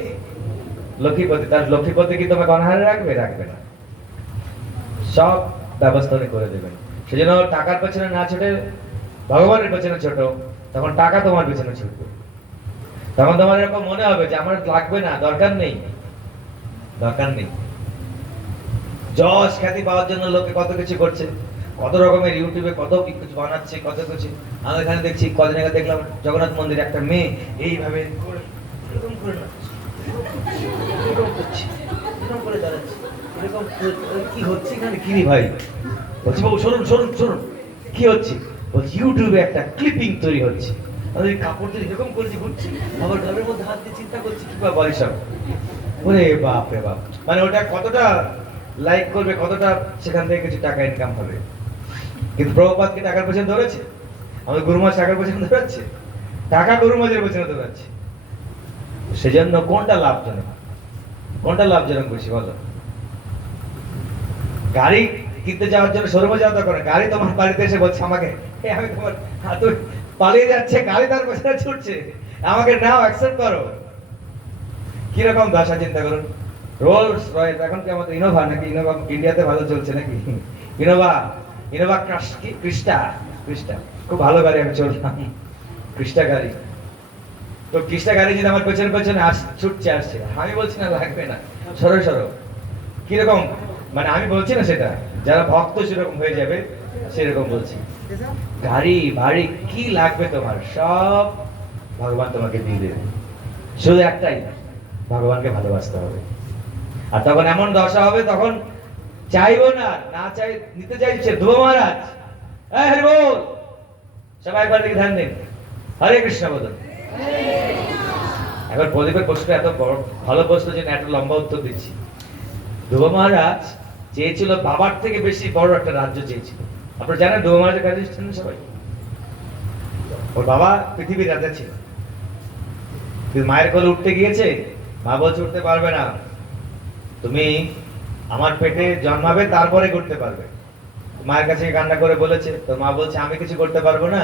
লক্ষ্মীপতি, তার লক্ষ্মীপতি কি তোমাকে অনাহারে রাখবে? রাখবে না, সব ব্যবস্থা উনি করে দেবেন। সেজন্য টাকার পেছনে না ছুটে ভগবানের পেছনে ছোটো, তখন টাকা তোমার পেছনে ছুটবে। তখন তোমার এরকম মনে হবে যে আমার লাগবে না, দরকার নেই, দরকার নেই। যশ খ্যাতি পাওয়ার জন্য লোকে কত কিছু করছে, কত রকমের ইউটিউবে কত কিছু বানাচ্ছে, কত কিছু। আমি এখানে দেখছি, কদিন আগে দেখলাম জগন্নাথ মন্দিরে একটা মেয়ে এইভাবে এরকম করে নাচছে, এরকম করছে, এরকম করে দাঁড়াচ্ছে, এরকম কি হচ্ছে এখানে? কি রে ভাই? বলছি বাবু শুনুন শুনুন শুনুন, কি হচ্ছে? বলছি ইউটিউবে একটা ক্লিপিং তৈরি হচ্ছে, আমি কাপড় দিয়ে এরকম করেছি ঘুরছি, আবার গালের মধ্যে হাত দিয়ে চিন্তা করছি কি বা বলি সব। ওরে বাপ রে বাপ, মানে ওটা কতটা লাইক করবে, কতটা সেখান থেকে কিছু টাকা ইনকাম হবে। কিন্তু প্রভুপাদ কি টাকার পেছনে দৌড়াচ্ছে? আমাদের গুরুমাস টাকার পেছনে দৌড়াচ্ছে? টাকা গুরুমাজের পেছনে দৌড়াচ্ছে। সেজন্য কোনটা লাভজনক, কোনটা লাভজনক বেশি বলো? গাড়ি কিনতে যাওয়ার জন্য শোরুমে যাওয়া দরকার নেই, গাড়ি তোমার বাড়িতে এসে বলছে আমাকে, আমি তোমার হাতে পালিয়ে যাচ্ছে, গাড়ি তার পেছনে ছুটছে, আমাকে নাও, অ্যাকসেপ্ট করো। কিরকম দশা চিন্তা করুন। রোলস রয়েস, এখন কি আমাদের ইনোভা, নাকি ইনোভা ইন্ডিয়াতে ভালো চলছে নাকি? ইনোভা, ইনোভা ক্রিস্টা, ক্রিস্টা খুব ভালো গাড়ি, আমি চললাম ক্রিস্টা গাড়ি। তো ক্রিস্টা গাড়ি যদি আমার পেছনে পেছনে ছুটছে আসছে, আমি বলছি না লাগবে না, সরো সরো। কিরকম, মানে আমি বলছি না সেটা, যারা ভক্ত সেরকম হয়ে যাবে সেরকম বলছি। গাড়ি বাড়ি কি লাগবে তোমার, সব ভগবান তোমাকে দিয়ে দেবে। শুধু একটাই, ভগবানকে ভালোবাসতে হবে। আর তখন এমন দশা হবে, তখন চাইবো না, না চাই নিতে চাইছে ধ্রুব মহারাজ। হরি বল, সবাই একবার দিকে ধ্যান দিন, হরে কৃষ্ণ বলুন। এখন প্রদীপের প্রশ্ন এত বড় ভালো প্রশ্ন যে এত লম্বা উত্তর দিচ্ছি। ধ্রুব মহারাজ চেয়েছিল বাবার থেকে বেশি বড় একটা রাজ্য চেয়েছিল। আপনারা জানেন ধ্রুব মহারাজের কাছে ছিলেন সবাই, ওর বাবা পৃথিবীর রাজা ছিল, কিন্তু মায়ের কোলে উঠতে গিয়েছে, মা বলছে উঠতে পারবে না, তুমি আমার পেটে জন্মাবে তারপরে করতে পারবে। মায়ের কাছে কান্না করে বলেছে, তো মা বলছে আমি কিছু করতে পারবো না,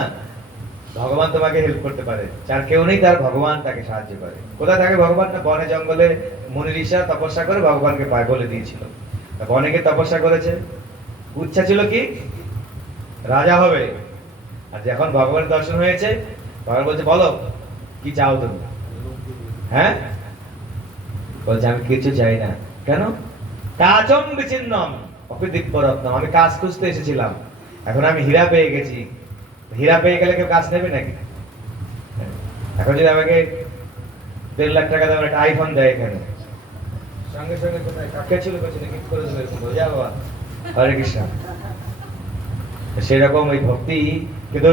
ভগবান তোমাকে হেল্প করতে পারে, যার কেউ নেই তার ভগবান তাকে সাহায্য করে। কোথায় থাকে ভগবান? না বনে জঙ্গলে মুনি ঋষিরা তপস্যা করে ভগবানকে পায় বলে দিয়েছিল। অনেকে তপস্যা করেছে, ইচ্ছা ছিল কি রাজা হবে, আর যখন ভগবানের দর্শন হয়েছে ভগবান বলছে বলো কি চাও তুমি? হ্যাঁ, বলছে আমি কিছু চাই না। কেন? কাজম বিচ্ছিন্নম অপিদিব্যরত্নম, আমি কাজ খুঁজতে এসেছিলাম, এখন আমি হীরা পেয়ে গেছি। হীরা পেয়ে গেলে কেউ কাজ নেবে নাকি? এখন যদি আমাকে 1.5 লাখ টাকা দামের একটা আইফোন দেয় এখানে, সঙ্গে সঙ্গে কোথায় কাকে ছিল পেছনে কি করে দেবে, এরকম বলে, যা বাবা হরে কৃষ্ণ। সেরকম ওই ভক্তি, কিন্তু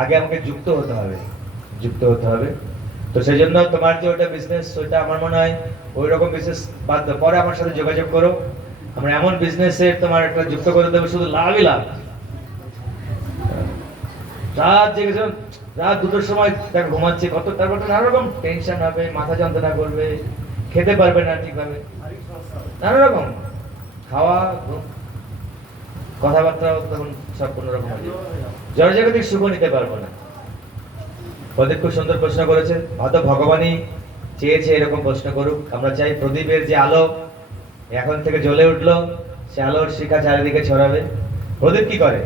আগে আমাকে যুক্ত হতে হবে, যুক্ত হতে হবে। তো সেই জন্য তোমার যে ওটা বিজনেস, ওইটা আমার মনে হয় ওই রকম বিজনেস বাদ দাও, পরে আমার সাথে যোগাযোগ করো, আমরা এমন বিজনেসে তোমার একটা যুক্ত করে দেবো, শুধু লাভই লাভ। রাত জেগেছে, রাত 2টোর সময় দেখো ঘুমাচ্ছে কত, তারপর নানা রকম টেনশন হবে, মাথা যন্ত্রণা করবে, খেতে পারবে না ঠিকভাবে, নানা রকম খাওয়া কথাবার্তা তখন সব অন্যরকম হয়ে যাবে, জড়জাগতিক সুখ নিতে পারবো না। প্রদীপ খুব সুন্দর প্রশ্ন করেছে, হয়তো ভগবানই চেয়েছে এরকম প্রশ্ন করুক। আমরা চাই প্রদীপের যে আলো এখন থেকে জ্বলে উঠলো, সে আলোর শিখা চারিদিকে ছড়াবে। প্রদীপ কি করে?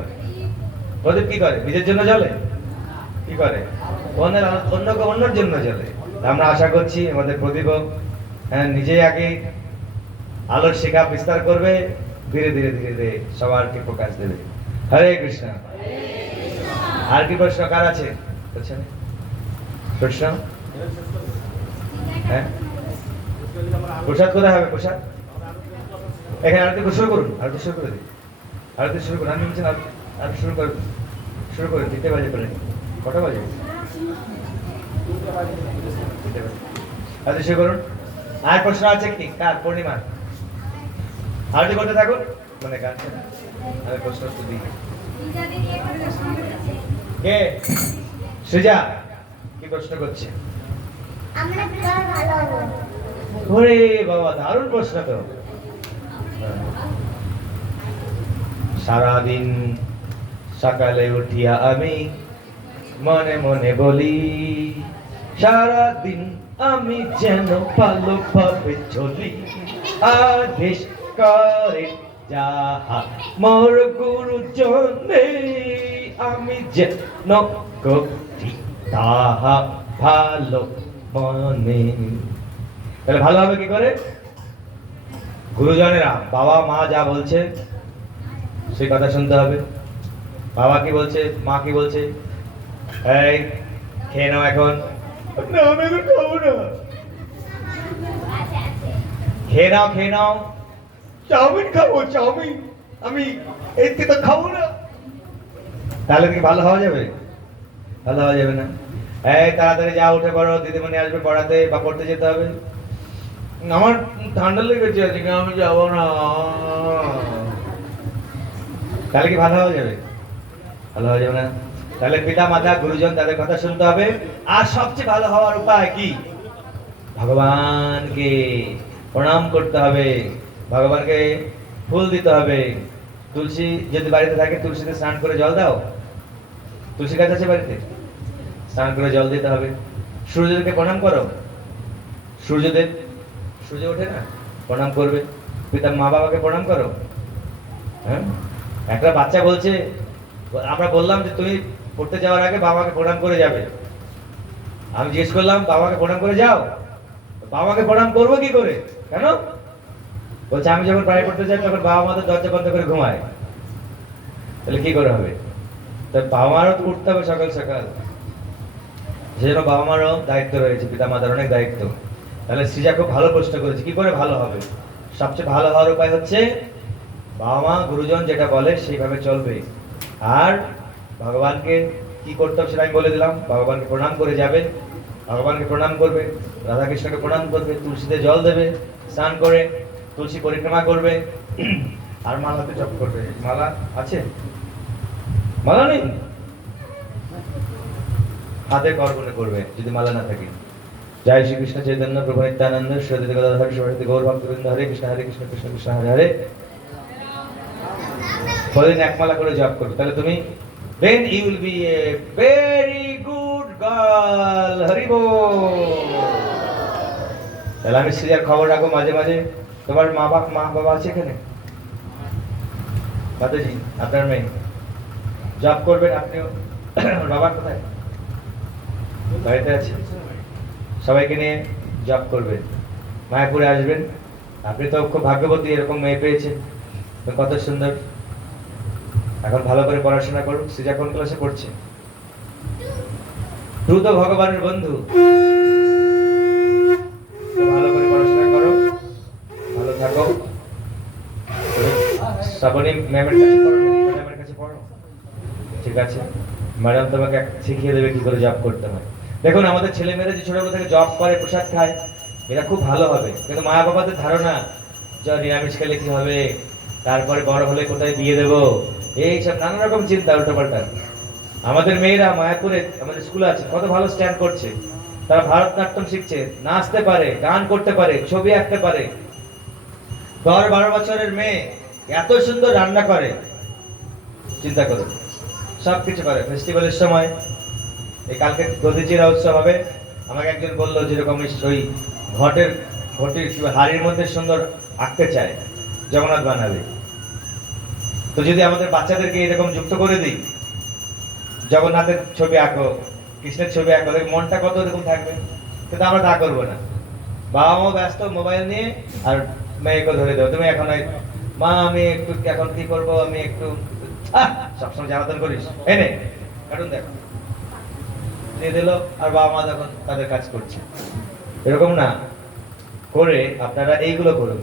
প্রদীপ কি করে? নিজের জন্য জ্বলে? কি করে? অন্যর জন্য জ্বলে। আমরা আশা করছি আমাদের প্রদীপ নিজেই আগে আলোর শিখা বিস্তার করবে, ধীরে ধীরে ধীরে ধীরে সবারকে প্রকাশ দেবে। হরে কৃষ্ণ। আর কি প্রশ্ন কার আছে? প্রশ্ন? হ্যাঁ, প্রসাদ কোথায় হবে? প্রসাদ এখানে আরতি শুরু করুন, আরতি শুরু করে দিন, আরতি শুরু করুন। আমি বলছেন আর শুরু করুন, শুরু করুন। 3টে বাজে পরে, কটা বাজে? আরতি শুরু করুন। আর প্রশ্ন আছে কি কার? পূর্ণিমা আরতি করতে থাকুন, মানে কার আমি প্রশ্ন দিই। কে? সৃজা কি প্রশ্ন করছে? আমরা কিভাবে ভালো হব? ওরে বাবা, দারুণ প্রশ্ন তো। সারাদিন সকালে উঠিয়া আমি মনে মনে বলি, সারাদিন আমি যেন ভালোভাবে চলি, আদেশ করে যাহা মোর গুরুজনে, আমি যেন করি তাহা ভালো মনে। তাহলে ভালো হবে কি করে? গুরুজনেরা, বাবা মা যা বলছে সেই কথা শুনতে হবে। বাবা কি বলছে, মা কি বলছে, এই খেয়ে নাও এখন, না আমি এখন খাবো না, খেয়ে নাও খেয়ে নাও, চাউমিন খাবো চাউমিন, আমি এতে তো খাবো না। তাহলে কি ভালো হওয়া যাবে? ভালো হওয়া যাবে না। এই তাড়াতাড়ি যা, উঠে পড়ো, দিদিমণি আসবে পড়াতে বা পড়তে যেতে হবে। আমার ঠান্ডা লেগেছে আজকে, আমি যাবো না। তাহলে কি ভালো হওয়া যাবে? ভালো হওয়া যাবে না। তাহলে পিতা মাতা গুরুজন তাদের কথা শুনতে হবে। আর সবচেয়ে ভালো হওয়ার উপায় কি? ভগবানকে প্রণাম করতে হবে, ভগবানকে ফুল দিতে হবে। তুলসী যদি বাড়িতে থাকে, তুলসীতে স্নান করে জল দাও। তুলসী গাছ আছে বাড়িতে? স্নান করে জল দিতে হবে। সূর্যদেবকে প্রণাম করো। সূর্যদেব, সূর্য ওঠে না, প্রণাম করবে। পিতা মা বাবাকে প্রণাম করো। হ্যাঁ, একটা বাচ্চা বলছে, আমরা বললাম যে তুমি পড়তে যাওয়ার আগে বাবাকে প্রণাম করে যাবে। আমি জিজ্ঞেস করলাম বাবাকে প্রণাম করে যাও? বাবাকে প্রণাম করবো কি করে? কেন? বলছে আমি যখন প্রায় পড়তে যাই তখন বাবা মা তো দরজা বন্ধ করে ঘুমায়। তাহলে কি করে হবে? তাই বাবা মারও তো উঠতে হবে সকাল সকাল। সেজন্য বাবা মারও দায়িত্ব রয়েছে, পিতা মাতার অনেক দায়িত্ব। তাহলে সৃজা খুব ভালো প্রশ্ন করেছে, কি করে ভালো হবে? সবচেয়ে ভালো হওয়ার উপায় হচ্ছে বাবা মা গুরুজন যেটা বলে সেইভাবে চলবে। আর ভগবানকে কি করতে হবে সেটা আমি বলে দিলাম। ভগবানকে প্রণাম করে যাবে, ভগবানকে প্রণাম করবে, রাধাকৃষ্ণকে প্রণাম করবে, তুলসীতে জল দেবে, স্নান করে তুলসী পরিক্রমা করবে, আর মালাতে জপ করবে। মালা আছে? মালা নেই? হাতে করবনে করবে যদি মালা না থাকে। জয় শ্রী কৃষ্ণ চৈতন্য প্রভু নিত্যানন্দ শ্রী অদ্বৈত গদাধর শিবাসাদি গৌর ভক্তবৃন্দ, হরে কৃষ্ণ কৃষ্ণ কৃষ্ণ হরে হরে। প্রতিদিন এক মালা করে জপ করবে, তাহলে তুমি then you will be a very good girl. Hari বল। তাহলে আমি সৃজার খবর রাখবো মাঝে মাঝে। তোমার মা বাবা আছে এখানে? মাতাজি আপনার মেয়ে জব করবেন আপনিও। ওর বাবা কোথায়? বাড়িতে আছে। সবাইকে নিয়ে জব করবেন, মায়াপুরে আসবেন। আপনি তো খুব ভাগ্যবতী, এরকম মেয়ে পেয়েছেন, তো কত সুন্দর। এখন ভালো করে পড়াশোনা করুন। সৃজা কোন ক্লাসে পড়ছে? তুই তো ভগবানের বন্ধু, তো ভালো করে পড়াশোনা করো, ভালো থাকো। শ্রাবণী ম্যামের কাছে পড়ো, ম্যাডামের কাছে পড়ো, ঠিক আছে? ম্যাডাম তোমাকে শিখিয়ে দেবে কি করে জব করতে হয়। দেখুন আমাদের ছেলেমেয়েরা যে ছোটবেলা থেকে জব করে, প্রসাদ খায়, এরা খুব ভালো হবে। কিন্তু মা বাবাদের ধারণা যে নিরামিষ খেলে কি হবে, তারপরে বড় হলে কোথায় বিয়ে দেবো, এইসব নানা রকম চিন্তা উল্টোপাল্টা। আমাদের মেয়েরা মায়াপুরে আমাদের স্কুলে আছে, কত ভালো স্ট্যান্ড করছে। তারা ভারতনাট্যম শিখছে, নাচতে পারে, গান করতে পারে, ছবি আঁকতে পারে। 10-12 বছরের মেয়ে এত সুন্দর রান্না করে, চিন্তা করুন। সবকিছু পারে। ফেস্টিভ্যালের সময়, এই কালকে দধিচিরা উৎসব হবে, আমাকে একজন বললো যেরকম ওই ঘটির হাড়ির মধ্যে সুন্দর আঁকতে চায়, জগন্নাথ বানাবে। তো যদি আমাদের বাচ্চাদেরকে এরকম যুক্ত করে দিই, জগন্নাথের ছবি আঁকো, কৃষ্ণের ছবি আঁকো, মনটা কত এরকম থাকবে। কিন্তু আমরা তা করবো না। বাবা মা ব্যস্ত মোবাইল নিয়ে, আর মেয়েকে ধরে দেবো, তুমি এখন মা আমি একটু এখন কি করবো, আমি একটু সবসময় জ্বালাতন করিস, এনে কার্টুন দেখো, দিয়ে দিল। আর বাবা মা যখন তাদের কাজ করছে, এরকম না করে আপনারা এইগুলো করুন।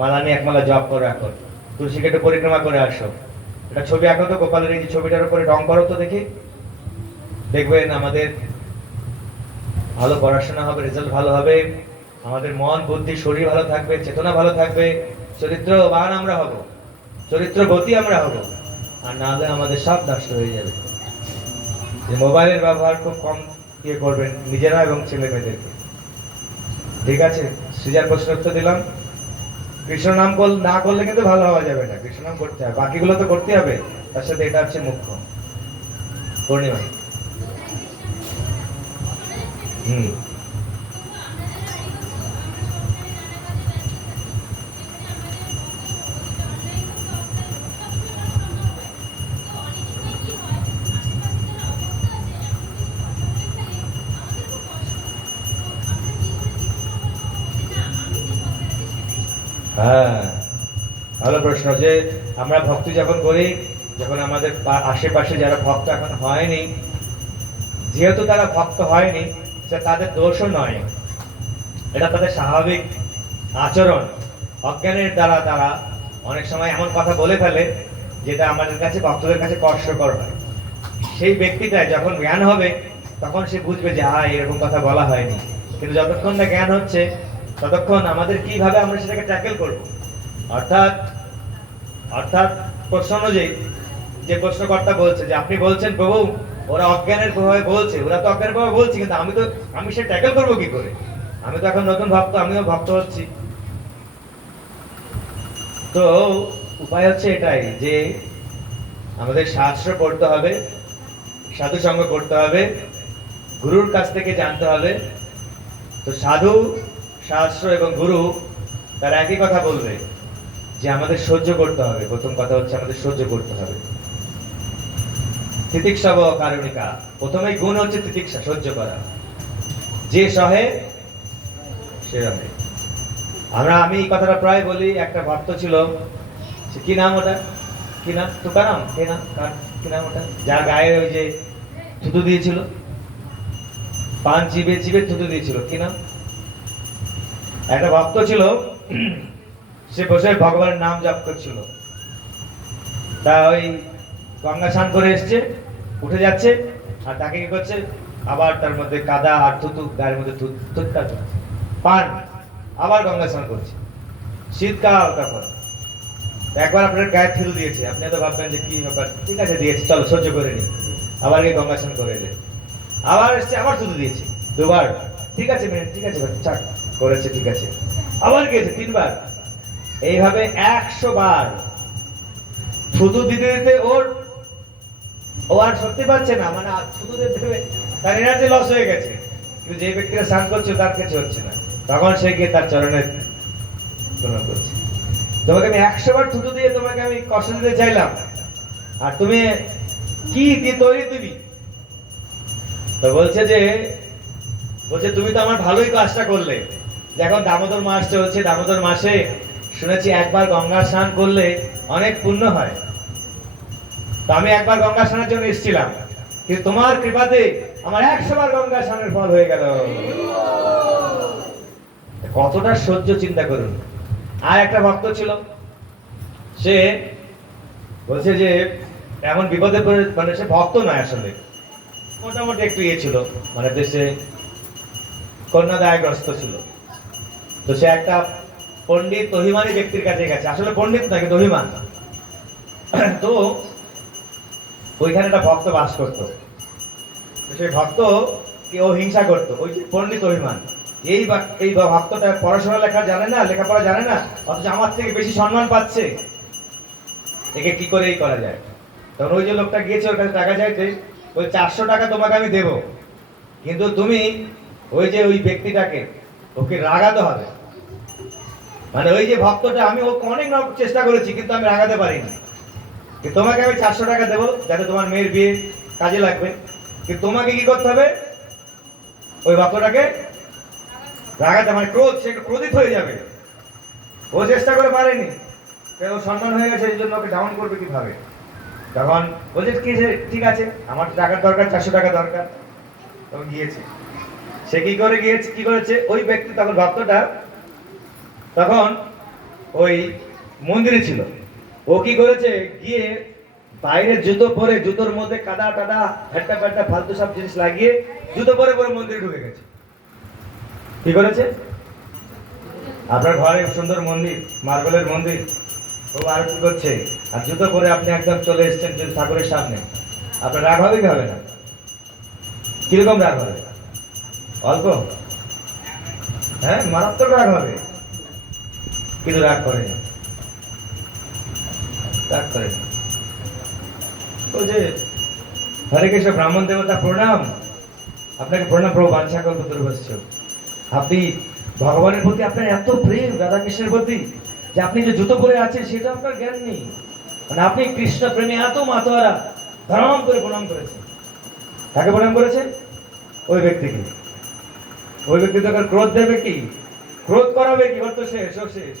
মালা নিয়ে এক মালা জপ করো, এখন তুলসীকে একটু পরিক্রমা করে আসো, এটা ছবি আঁকো তো, গোপালের এই যে ছবিটার উপরে রং করো তো দেখি, দেখবেন আমাদের ভালো পড়াশোনা হবে, রেজাল্ট ভালো হবে, আমাদের মন বুদ্ধি শরীর ভালো থাকবে, চেতনা ভালো থাকবে, চরিত্রবান আমরা হব, চরিত্রবতী আমরা হব। আর না হলে আমাদের সব নষ্ট হয়ে যাবে। যে মোবাইলের ব্যবহার খুব কম দিয়ে করবেন নিজেরা এবং ছেলে মেয়েদেরকে, ঠিক আছে? সৃজার প্রশ্ন উত্তর দিলাম। কৃষ্ণ নাম না করলে কিন্তু ভালো হওয়া যাবে না, কৃষ্ণ নাম করতে হবে, বাকিগুলো তো করতে হবে, তার সাথে এটা হচ্ছে মুখ্য। পূর্ণিমা হ্যাঁ, ভালো প্রশ্ন। যে আমরা ভক্তি যখন করি, যখন আমাদের আশেপাশে যারা ভক্ত এখন হয়নি, যেহেতু তারা ভক্ত হয়নি, সেটা তাদের দোষও নয়, এটা তাদের স্বাভাবিক আচরণ। অজ্ঞানের দ্বারা তারা অনেক সময় এমন কথা বলে ফেলে যেটা আমাদের কাছে, ভক্তদের কাছে কষ্টকর হয়। সেই ব্যক্তিটা যখন জ্ঞান হবে, তখন সে বুঝবে যে এরকম কথা বলা হয়নি। কিন্তু যতক্ষণ না জ্ঞান হচ্ছে, ততক্ষণ আমাদের কিভাবে আমরা সেটাকে ট্যাকেল করব। অর্থাৎ প্রশ্ন অনুযায়ী যে প্রশ্নকর্তা বলছে যে আপনি বলছেন প্রভু ওরা অজ্ঞানের প্রভাবে বলছে, ওরা তো অজ্ঞানের প্রভাবে বলছে, কিন্তু আমি সে ট্যাকেল করবো কি করে? আমি তো এখন নতুন ভক্ত, আমিও ভক্ত হচ্ছি। তো উপায় হচ্ছে এটাই যে আমাদের শাস্ত্র পড়তে হবে, সাধু সঙ্গ করতে হবে, গুরুর কাছ থেকে জানতে হবে। তো সাধু, শাস্ত্র এবং গুরু তারা একই কথা বলবে যে আমাদের সহ্য করতে হবে। প্রথম কথা হচ্ছে আমাদের সহ্য করতে হবে। তিতিক্ষাব কারণিকা, প্রথমেই গুণ হচ্ছে তিতিক্ষা, সহ্য করা। যে সহে সে রহে। আমি এই কথাটা প্রায় বলি। একটা ভক্ত ছিল, কি নাম ওটা, কি নাম, তুকারাম, কি নাম ওটা, যার গায়ে ওই যে থুতু দিয়েছিল, পান চিবে চিবে থুতু দিয়েছিল, কি নাম? একটা ভক্ত ছিল, সে বসে ভগবানের নাম জপ করছিল। তা ওই গঙ্গা স্নান করে এসছে, উঠে যাচ্ছে, আর তাকে কি করছে, আবার তার মধ্যে কাদা আর থুতু, গায়ের মধ্যে পান, আবার গঙ্গা স্নান করছে। শীতকাল তখন, একবার আপনার গায়ে থুতু দিয়েছে, আপনি তো ভাববেন যে কি ব্যাপার, ঠিক আছে দিয়েছে, চলো সহ্য করে নি। আবার গিয়ে গঙ্গা স্নান করে এলেন, আবার এসছে, আবার থুতু দিয়েছে, দুবার, ঠিক আছে ঠিক আছে চাক করেছে, ঠিক আছে, আবার গিয়েছে 3 বার। এইভাবে 100 বার থুতু দিতে দিতে ও আর সত্যি পাচ্ছে না, মানে থুতু দিতে তার এনার্জি লস হয়ে গেছে। কিন্তু যে ব্যক্তিরা স্নান করছে তার কিছু হচ্ছে না, তখন সে গিয়ে তার চরণে প্রণাম করছে। তো তোমাকে আমি 100 বার থুতু দিয়ে তোমাকে আমি কষ্ট দিতে চাইলাম, আর তুমি কি দিয়ে তৈরি তুমি? তো বলছে তুমি তো আমার ভালোই কাজটা করলে। এখন দামোদর মাস চলছে, দামোদর মাসে শুনেছি একবার গঙ্গা স্নান করলে অনেক পুণ্য হয়। তো আমি একবার গঙ্গা স্নানের জন্য এসেছিলাম, কিন্তু তোমার কৃপাতে আমার 100 বার গঙ্গা স্নানের ফল হয়ে গেল। কতটা সহ্য চিন্তা করুন। আর একটা ভক্ত ছিল, সে বলছে যে এমন বিপদে পড়ে, মানে সে ভক্ত নয় আসলে, মোটামুটি একটু ইয়ে ছিল, মানে দেশে কন্যাদায়গ্রস্ত ছিল। তো সে একটা পণ্ডিত অভিমানী ব্যক্তির কাছে গেছে, আসলে পণ্ডিত নয় কিন্তু অভিমান। তো ওইখানে একটা ভক্ত বাস করতো। সেই ভক্ত ও হিংসা করতো, ওই যে পণ্ডিত অভিমান, এই ভক্তটা পড়াশোনা লেখা জানে না, লেখাপড়া জানে না, অথচ আমার থেকে বেশি সম্মান পাচ্ছে, একে কি করে এই করা যায়। তখন ওই যে লোকটা গিয়েছে ওর কাছে টাকা চাইতে, ওই 400 টাকা তোমাকে আমি দেবো, কিন্তু তুমি ওই ব্যক্তিটাকে ওকে রাগাতে হবে। মানে ওই যে ভক্তটা, আমি ওকে অনেক চেষ্টা করেছি কিন্তু আমি রাগাতে পারিনি, কিন্তু তোমাকে আমি 400 টাকা দেবো যাতে তোমার মেয়ের বিয়ে কাজে লাগবে, কিন্তু তোমাকে কি করতে হবে, ওই ভক্তটাকে রাগাতে, মানে ক্রোধ, সে একটু ক্রোধিত হয়ে যাবে। ও চেষ্টা করে পারেনি, ও সম্মান হয়ে গেছে, এই জন্য ওকে ডাউন করবে কিভাবে। তখন বলছে ঠিক আছে, আমার টাকার দরকার, 400 টাকা দরকার। তখন গিয়েছে, সে কি করেছে ওই ব্যক্তি, তখন ভক্তটা তখন ওই মন্দিরে ছিল, ও কি করেছে, গিয়ে বাইরে জুতো পরে, জুতোর মধ্যে কাদা টাদা ফেটটা ফেটটা ফালতু সব জিনিস লাগিয়ে জুতো পরে পরে মন্দিরে ঢুকে গেছে। কি করেছে, আপনার ঘরে সুন্দর মন্দির, মার্বেলের মন্দির, ও আর কি করছে, আর জুতো পরে আপনি একদম চলে এসেছেন ঠাকুরের সামনে, আপনার রাগ হবে কি হবে না? কিরকম রাগ হবে? অল্প? হ্যাঁ, মারাত্মক রাগ হবে, কিন্তু রাগ করে না, রাগ করে না। ও যে হরে কৃষ্ণ, ব্রাহ্মণ দেবতা প্রণাম, আপনাকে প্রণাম প্রভু, বাঞ্ছা কল্প দুর্বশ্য। আপনি ভগবানের প্রতি আপনার এত প্রেম, রাধা কৃষ্ণের প্রতি, যে আপনি যে জুতো পরে আছেন সেটা আপনার জ্ঞান নেই, মানে আপনি কৃষ্ণ প্রেমে এত মাতোয়ারা, ধরাম করে প্রণাম করেছেন। কাকে প্রণাম করেছেন? ওই ব্যক্তিকে। ওই ব্যক্তি তখন ক্রোধ দেবে কি, ক্রোধ করাবে কি, ওর তো শেষ, ও শেষ।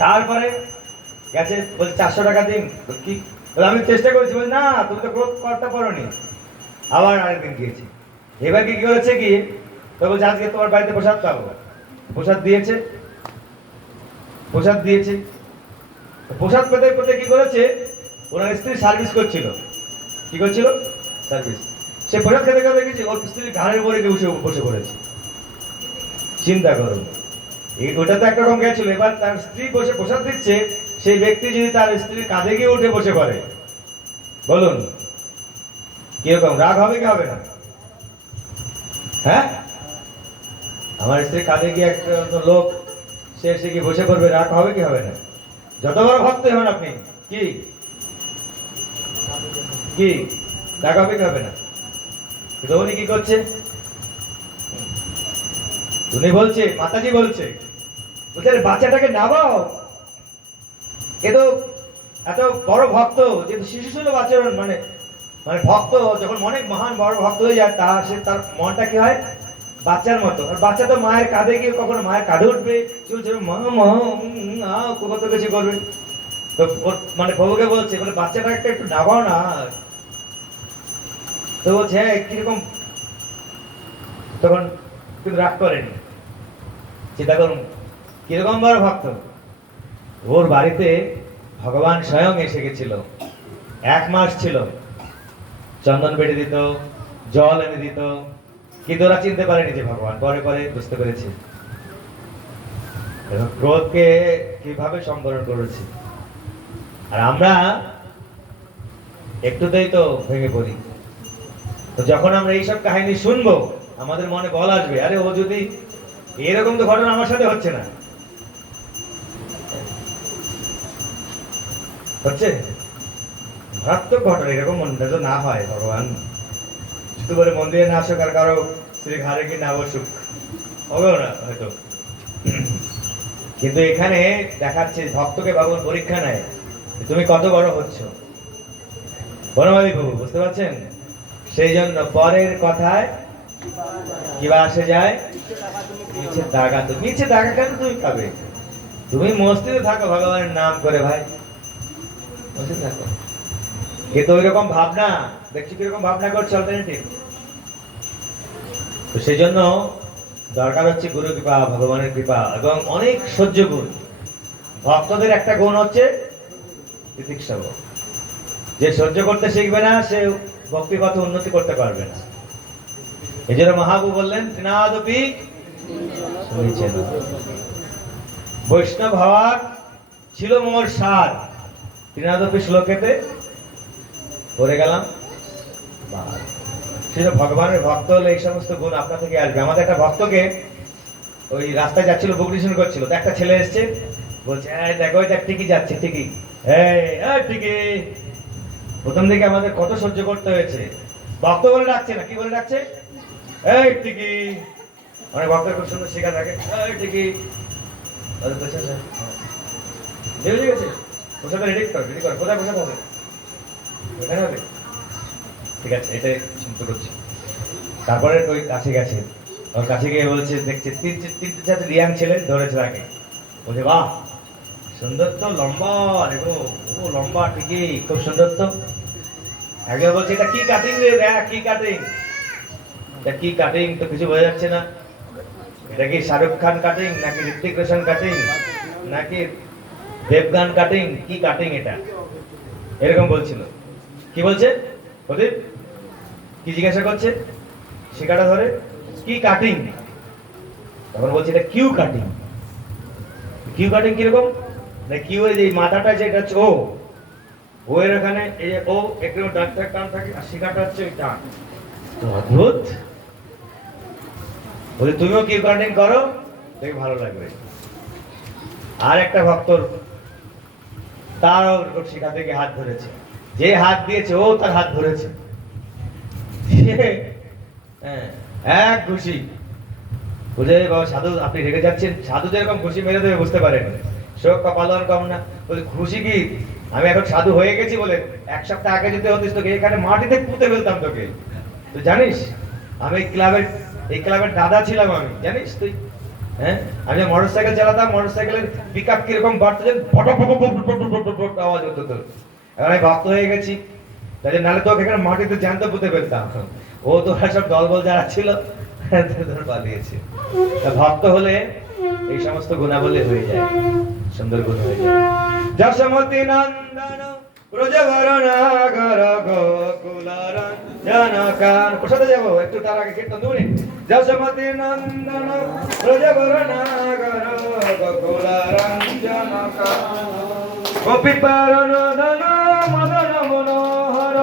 তারপরে গেছে, বলছে 400 টাকা দিন। কি, আমি চেষ্টা করেছি, বলছি না তুমি তো ক্রোধ করতে পারোনি। আবার আরেকদিন গিয়েছি, এবার কি করেছে কি, তো বলছে আজকে তোমার বাড়িতে প্রসাদ পাবো। প্রসাদ দিয়েছে, প্রসাদ পেতে পেতে কি করেছে, ওনার স্ত্রী সার্ভিস করছিল। কি করছিল? সার্ভিস। সে প্রসাদ খেতে খেতে দেখেছি ওর স্ত্রীর ঘাড়ের উপরে বসে পড়েছে। চিন্তা করুন, ওটা তো একরকম গেছিল, এবার তার স্ত্রী বসে প্রসাদ দিচ্ছে, সেই ব্যক্তি যদি তার স্ত্রীর কাঁধে গিয়ে উঠে বসে পড়ে, বলুন কিরকম রাগ হবে কি হবে না? হ্যাঁ, আমার স্ত্রীর কাঁধে গিয়ে একটা লোক সে এসে গিয়ে বসে পড়বে, রাগ হবে কি হবে না? যত বড় ভক্ত হন আপনি, কি রাগ হবে কি হবে না? কিন্তু উনি কি করছে, উনি বলছে, মাতাজি বলছে বাচ্চাটাকে নামাও, এ তো এত বড় ভক্ত, যেহেতু শিশু সুলভ আচরণ, মানে ভক্ত যখন অনেক মহান বড় ভক্ত হয়ে যায়, তার মনটা কি হয়, বাচ্চার মতো। আর বাচ্চা তো মায়ের কাঁধে গিয়ে কখনো মায়ের কাঁধে উঠবে, চলছে মা মা কত কিছু করবে। তো মানে প্রভুকে বলছে, বলে বাচ্চাটাকে একটু নামাও না। তো বলছে হ্যাঁ কিরকম, তখন কিন্তু রাগ করেনি। চিন্তা করুন কিরকম বড় ভক্ত, ওর বাড়িতে ভগবান স্বয়ং এসে গেছিল, 1 মাস ছিল, চন্দন বেটে দিত, জল এনে দিত, কিন্তু ওরা চিনতে পারেনি যে ভগবান, পরে পরে বুঝতে পেরেছে। ক্রোধকে কিভাবে সম্বরণ করেছি, আর আমরা একটুতেই তো ভেঙে পড়ি। তো যখন আমরা এইসব কাহিনী শুনবো, আমাদের মনে বল আসবে, আরে ও যদি এরকম তো ঘটনা আমার সাথে হচ্ছে না, হচ্ছে মারাত্মক ঘটনা, এরকম মনটা তো না হয়। ভগবান শুধু করে মন্দিরে না আসুক, আর কারো স্ত্রী ঘাড়ে কি না বসুক, হবেও না হয়তো। কিন্তু এখানে দেখাচ্ছে ভক্তকে ভগবান পরীক্ষা নেয়, তুমি কত বড় হচ্ছ। বনমালী প্রভু বুঝতে পারছেন? সেই জন্য পরের কথায় কিবা আসে যায় মিছে দাগা। তো মিছে দাগা কেন তুমি খাবে? তুমি মস্তিতে থাকো ভগবানের নাম করে ভাই, মস্তিতে থাকো। কিন্তু ওই রকম ভাবনা দেখছি কিরকম ভাবনা করছে অল্টারনেটিভ। তো সেই জন্য দরকার হচ্ছে গুরু কৃপা, ভগবানের কৃপা এবং অনেক সহ্য গুণ। ভক্তদের একটা গুণ হচ্ছে তিতিক্ষা। যে সহ্য করতে শিখবে না সে ভক্তিগত উন্নতি করতে পারবে না। এই জন্য মহাপ্রভু বললেন তৃণাদপি শুনেছেন, বৈষ্ণব হওয়ার ছিল মোর সার। তৃণাদপি শ্লোকেতে পড়ে গেলাম। সেটা ভগবানের ভক্ত হলে এই সমস্ত গুণ আপনার থেকে আসবে। আমাদের একটা ভক্তকে ওই রাস্তায় যাচ্ছিল, বুক রিসিভ করছিল, তো একটা ছেলে এসছে বলছে দেখো ওই দেখ ঠিকই যাচ্ছে, ঠিকই ঠিকই। প্রথম দিকে আমাদের কত সহ্য করতে হয়েছে। ভক্ত বলে ডাকছে না, কি বলে ডাকছে? এই ঠিকই। অনেক ভক্তের খুব সুন্দর শেখা থাকে, এই ঠিকই। বুঝে গেছে? পোশাকটা রেডি কর, রেডি কর। কোথায় পোশাক হবে? ওখানে হবে? ঠিক আছে, এটাই চিন্তা করছি। তারপরে ওই কাছে গেছে, ওর কাছে গিয়ে বলছে দেখছে তিনটে চারটে রিয়াং ছেলে ধরেছে তাকে। বলছে বাহ সুন্দর তো, লম্বা দেখো, ও লম্বা ঠিকই, খুব সুন্দর তো। একজন বলছে এটা কি কাটিং রে, দেখ কি কাটিং, এটা কি কাটিং তো কিছু বোঝা যাচ্ছে না। এটা কি শাহরুখ খান কাটিং নাকি ঋত্বিক রোশন কাটিং নাকি দেবগান কাটিং, কি কাটিং এটা? এরকম বলছিল। কি বলছে প্রদীপ? কি জিজ্ঞাসা করছে? শিকাটা ধরে কি কাটিং? তখন বলছে এটা কিউ কাটিং। কিউ কাটিং কিরকম? না কিউ এর যে মাথাটা যেটা হচ্ছে ও এর এখানে এই যে ও একটু ডাক্তার কান থাকে আর শিকাটা হচ্ছে ওই টান। তো অদ্ভুত। বলে তুমিও কিউ কাটিং করো, দেখে ভালো লাগবে। আর একটা ভক্তর তার ওর শিখা থেকে হাত ধরেছে, যে হাত দিয়েছে ও তার হাত ধরেছে, এক খুশি। বুঝে বাবা সাধু আপনি রেগে যাচ্ছেন, সাধু যেরকম খুশি মেরে দেবে বুঝতে পারেন, শোক পালন কম না। বলে খুশি কি, আমি এখন সাধু হয়ে গেছি বলে এক সপ্তাহ আগে যদি হতিস তোকে এখানে মাটিতে পুঁতে ফেলতাম তোকে। তুই জানিস আমি এই ক্লাবের দাদা ছিলাম আমি, জানিস তুই? হ্যাঁ, আমি মোটর সাইকেল চালাতাম, মোটর সাইকেলের পিক আপ কিরকম বাড়তে আওয়াজ হতো তোর। এখন আমি ভক্ত হয়ে গেছি, তাই নাহলে তোকে এখানে মাটিতে জ্যান্ত পুঁতে ফেলতাম। ও তো সব দলবল যারা ছিল পালিয়েছে। ভক্ত হলে এই সমস্ত গুণাবলী হয়ে যায়, সুন্দর গুণ হয়ে যায়। যশোমতি নন্দন ব্রজবর নাগর গোকুলার জনকান। কোথাতে যাবো একটু তার আগে কীর্তন 2 মিনিট। যশোমতি নন্দন ব্রজবর নাগর গোকুলার জনকান, গোপীপার নন্দন মদন মনোহর,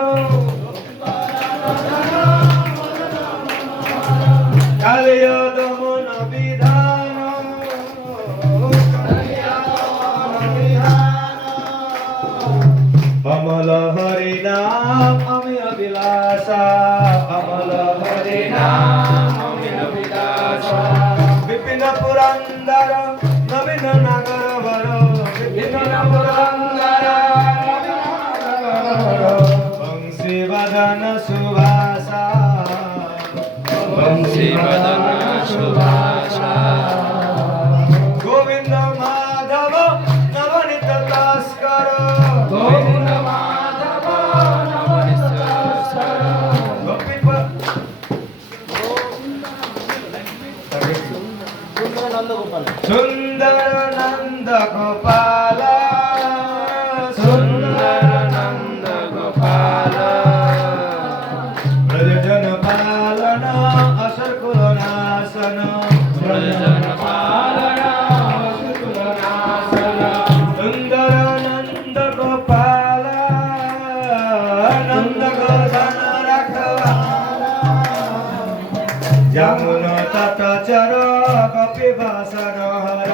কালিয় দমন বিধান, অমল হরি নাম আমি অভিলাষা, অমল হরি নাম আমি অভিলাষা। বিপিন পুরন্দর নবীন নাগর বর, বিপিন পুরন্দর বংশী বদন সুভাষা, বংশী বদন সুভাষা। গোবিন্দ মাধব নবনীত তস্কর, গোবিন্দ মাধব নবনীত তস্কর। সুন্দর নন্দ গোপাল, সুন্দর নন্দ গোপাল, ব্রজজন পালন অসর কুল নাশন, ব্রজজন পালন অসর কুল নাশন। সুন্দর নন্দ গোপাল নন্দ গোধন রাখবালা, যমুন তট চর গোপী বাসন হর,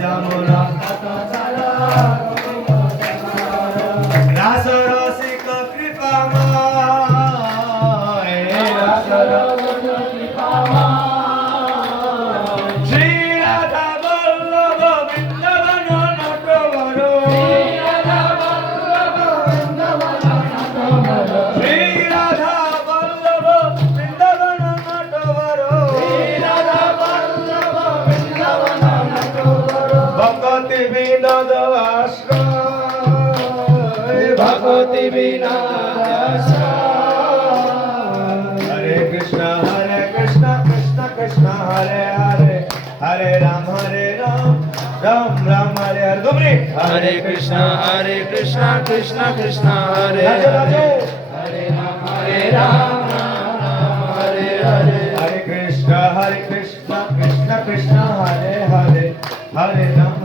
যমুন তট চর রাস রসিক কৃপাময়, রাস রসিক কৃপাময়। শ্রী রাধা বল্লভ বৃন্দ বিনোদ আশ্রয় ভগবতী বিনোদ আশ্রয় হরে Krishna Krishna Krishna Hare Hare Hare Ram Ram Ram Hare Hare দুমরি Hare Krishna Krishna Krishna Hare রাজে রাজে Hare Ram Ram Hare Hare हरे Krishna Krishna Krishna Hare Hare Hare Ram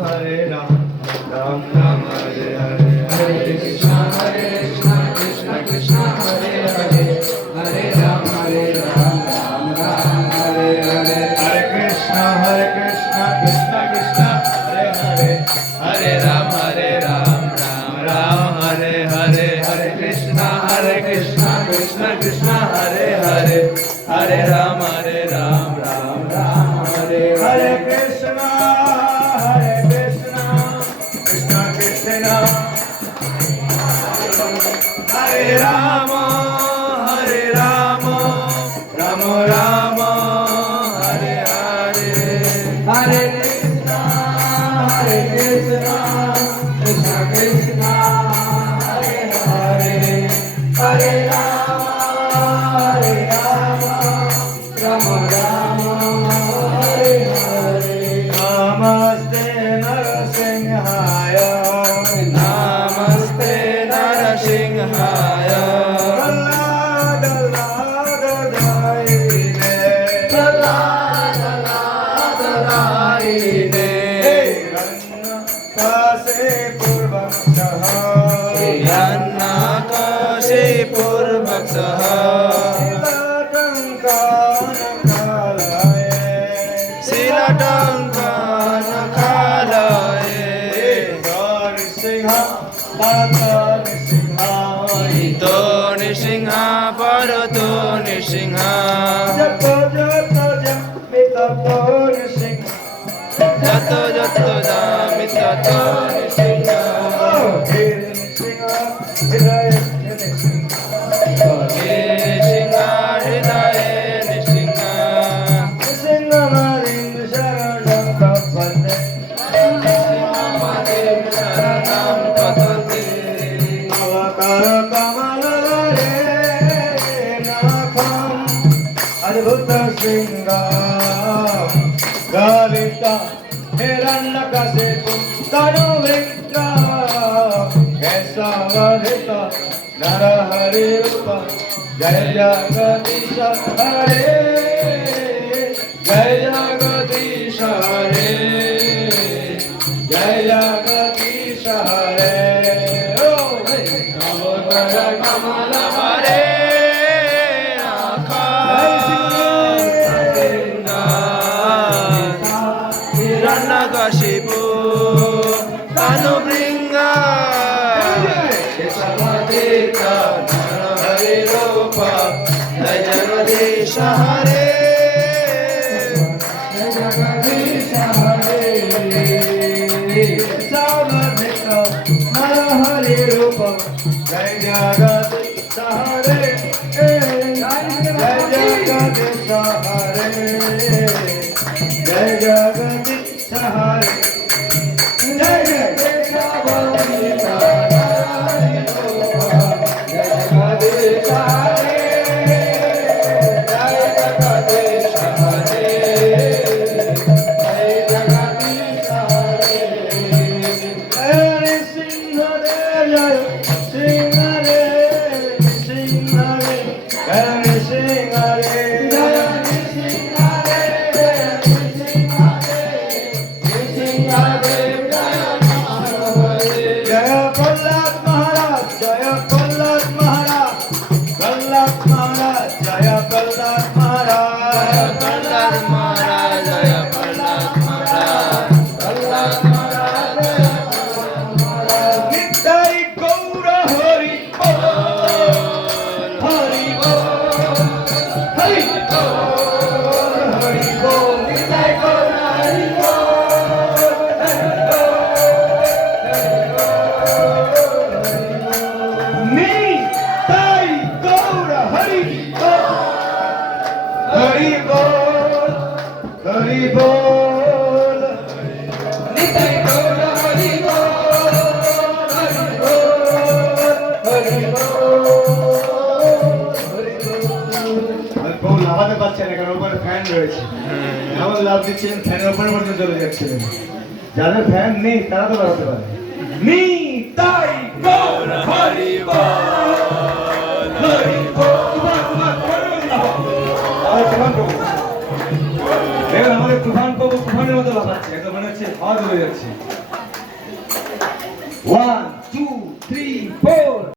Ram Ram Hare Hare Hare Krishna Krishna Krishna Hare Hare Hare Ram Ram Hare Hare हरे Krishna Krishna Krishna Hare Hare Hare Ram Ram Ram Hare Hare Hare Krishna Krishna Krishna Hare Hare Hare Ram Ram Ram Hare हरे Hare Krishna Krishna Krishna हरे Ram Ram Ram Hare Hare Hare Krishna Krishna Krishna Hare Hare Hare Rama Rama Rama Hare Hare नमस्ते नरसिंहाय Namaste Narasimhaya Nisingha Bharato Nisingha Jato Jato Jamitato Nisingha Nisingha Hridaye Nisingha Madim Sharanam Patati अद्भुत सिंगार गलिता हिरण्य कशिपु तनु वृक्का कैसा वर्धित नर हरि रूप जय जगदीश हरे जय जगदीश हरे जय जगदीश हरे ओ कमल हरे Hiranakashipu Tanu Bringa Kesamadita Narahari Rupa Jai Jagadisha Hare Jai Jagadisha Hare Samadhika Narahari Rupa Jai Jagadisha Hare Jai Jagadisha Hare Jai Jagadisha Hare Jai Jagadisha Hare Singha Hari Bol. Nitai Gaura না কারণ ওপরে fan রয়েছে। এমন লাভ দিচ্ছেন ফ্যানের উপরে পর্যন্ত চলে যাচ্ছিলেন। যাদের ফ্যান নেই তারা তো বেরোতে পারে। নিতাই গৌর হরি বল, হরি বল। আমাদের তুফান প্রভু তুফানের মতো লাফাচ্ছে, একদম মনে হচ্ছে হাওয়া চলে যাচ্ছে। 1